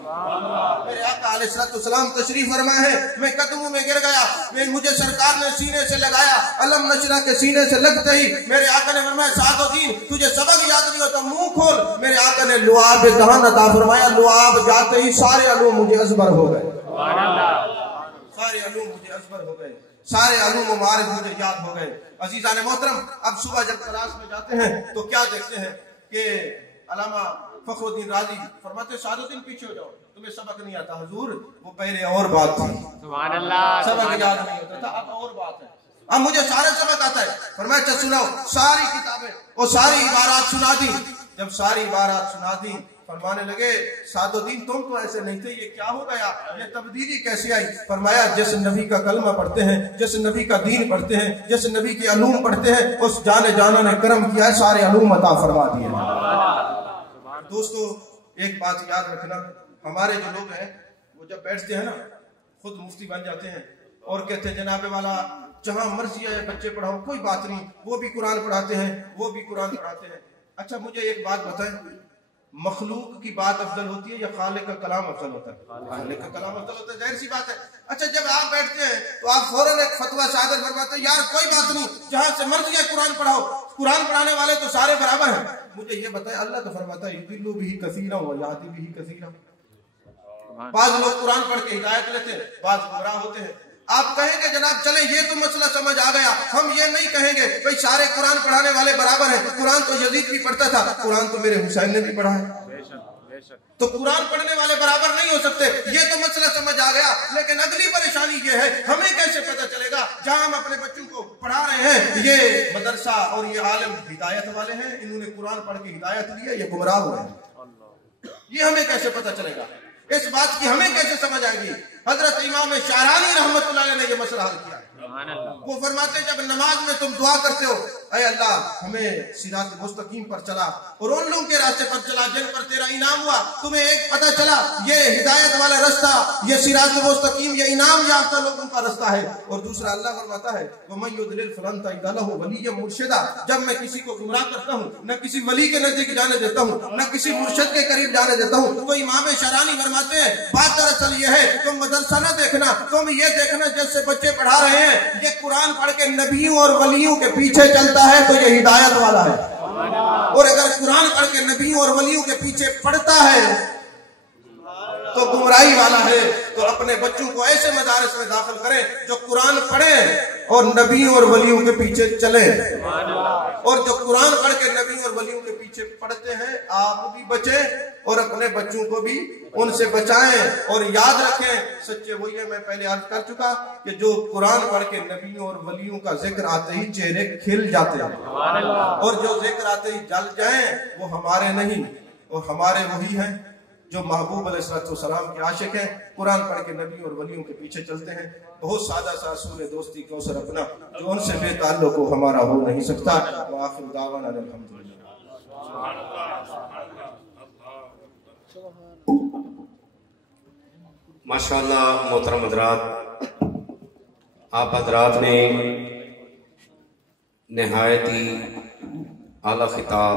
मेरे आका अलैहिस्सलाम तशरीफ फरमा है, मैं कदमों में गिर गया, मुझे सरकार ने सीने से लगाया, अलम नशरा के सीने से लगते ही मेरे आका ने फरमाया सादुद्दीन तुझे सबक याद नहीं होता, मुंह खोल। मेरे आका ने लुआब दहन अता फरमाया, लुआब जाते ही सारे अलूम मुझे असबर हो गए, सारे अलूम मुझे असबर हो गए, सारे अलूम व मारिफ मुझे याद हो गए। अजीज़ान मोहतरम, अब सुबह जब क्लास में जाते हैं तो क्या देखते हैं कि अल्लामा फखरुद्दीन राजी फरमाते सादुद्दीन पीछे हो जाओ, तुम्हें सबक नहीं आता। हुजूर वो पहले और बात थी, सुभान अल्लाह, सबक याद नहीं होता था, अब और बात है, अब मुझे सारा सबक आता है। फरमाया चल सुनाओ, सारी किताबें और सारी इबारात सुना दी। जब सारी इबारात सुना दी फरमाने लगे सादुद्दीन तुम तो ऐसे नहीं थे, ये क्या हो गया, ये तब्दीली कैसे आई। फरमाया जिस नबी का कलमा पढ़ते हैं, जिस नबी का दीन पढ़ते हैं, जिस नबी के अलूम पढ़ते हैं, उस जाने जाना ने करम किया है, सारे अलूम अता फरमा दिए। दोस्तों एक बात याद रखना, हमारे जो लोग हैं वो जब बैठते हैं ना खुद मुफ्ती बन जाते हैं और कहते हैं जनाबे वाला जहां मर्जी है बच्चे पढ़ाओ, कोई बात नहीं, वो भी कुरान पढ़ाते हैं, वो भी कुरान पढ़ाते हैं। अच्छा मुझे एक बात बताएं, मखलूक की बात अफजल होती है या खालिक का कलाम अफजल होता है? खालिक का कलाम अफजल होता है, जाहिर सी बात है। अच्छा जब आप बैठते हैं तो आप फौरन एक फतवा सादर फरमाते हैं, यार कोई बात नहीं, जहां से मर्जी है कुरान पढ़ाओ, कुरान पढ़ाने वाले तो सारे बराबर हैं। मुझे ये बताएं, अल्लाह तो फरमाता है युदिल्लु बिही कसीरा व यहदी बिही कसीरा। बाज लोग कुरान पढ़ के हिदायत लेते हैं, बाज गुमराह होते हैं। आप कहेंगे जनाब चले ये तो मसला समझ आ गया, हम ये नहीं कहेंगे भाई सारे कुरान पढ़ाने वाले बराबर हैं, कुरान तो यजीद भी पढ़ता था, कुरान तो मेरे हुसैन ने भी पढ़ा है, तो कुरान पढ़ने वाले बराबर नहीं हो सकते, ये तो मसला समझ आ गया। लेकिन अगली परेशानी ये है, हमें कैसे पता चलेगा जहां हम अपने बच्चों को पढ़ा रहे हैं ये मदरसा और ये आलिम हिदायत वाले हैं, इन्होंने कुरान पढ़ के हिदायत ली है, ये गुमराह हुए हैं, ये हमें कैसे पता चलेगा? इस बात की हमें कैसे समझ आएगी? हजरत इमाम शारानी रहमतुल्लाह अलैह ने यह मसला हल किया। वो फरमाते जब नमाज में तुम दुआ करते हो, ऐ अल्लाह हमें सिरात मुस्तकीम पर चला और उन लोगों के रास्ते पर चला जिन पर तेरा इनाम हुआ, तुम्हें एक पता चला ये हिदायत वाला रास्ता, ये सिरात मुस्तकीम, ये इनाम याफ्ता लोगों का रास्ता है। और दूसरा अल्लाह फरमाता है वमन युद्लिल फलन तजद लहु वलिय्यन मुर्शिदा, जब मैं किसी को गुमराह करता हूँ न किसी वली के नजदीक जाने देता हूँ, न किसी मुर्शिद के करीब जाने देता हूँ। तो इमाम शारानी फरमाते हैं बात दरअसल ये है, तुम मदरसा न देखना, तुम ये देखना जैसे बच्चे पढ़ा रहे हैं ये कुरान पढ़ के नबियों और वलियों के पीछे चलता है तो ये हिदायत वाला है, और अगर कुरान पढ़ के नबियों और वलियों के पीछे पढ़ता है तो गुमराही वाला है। तो अपने बच्चों को ऐसे मदारिस में दाखिल करें जो कुरान पढ़े और नबियों और वलियों के पीछे चले, और जो कुरान पढ़ के नबियों और वलियों के पीछे पढ़ते हैं आप भी बचें और अपने बच्चों को भी उनसे बचाएं। और याद रखें सच्चे वही है, मैं पहले अर्ज कर चुका कि जो कुरान पढ़ के नबियों और वलियों का जिक्र आते ही चेहरे खिल जाते हैं, और जो जिक्र आते ही जल जाएं वो हमारे नहीं, और हमारे वही हैं जो महबूब अलैहिस्सलाम के आशिक हैं, कुरान पढ़ के नबियों और वलियों के पीछे चलते हैं। बहुत सादा सा सूरे दोस्ती कौसर अपना जो उनसे बेताल्लुक हो हमारा हो नहीं सकता। व आखिर दावाना अल्हम्दुलिल्लाह। माशाअल्लाह मोहतरम हज़रात, आप हज़रात ने नहायत ही आला खिताब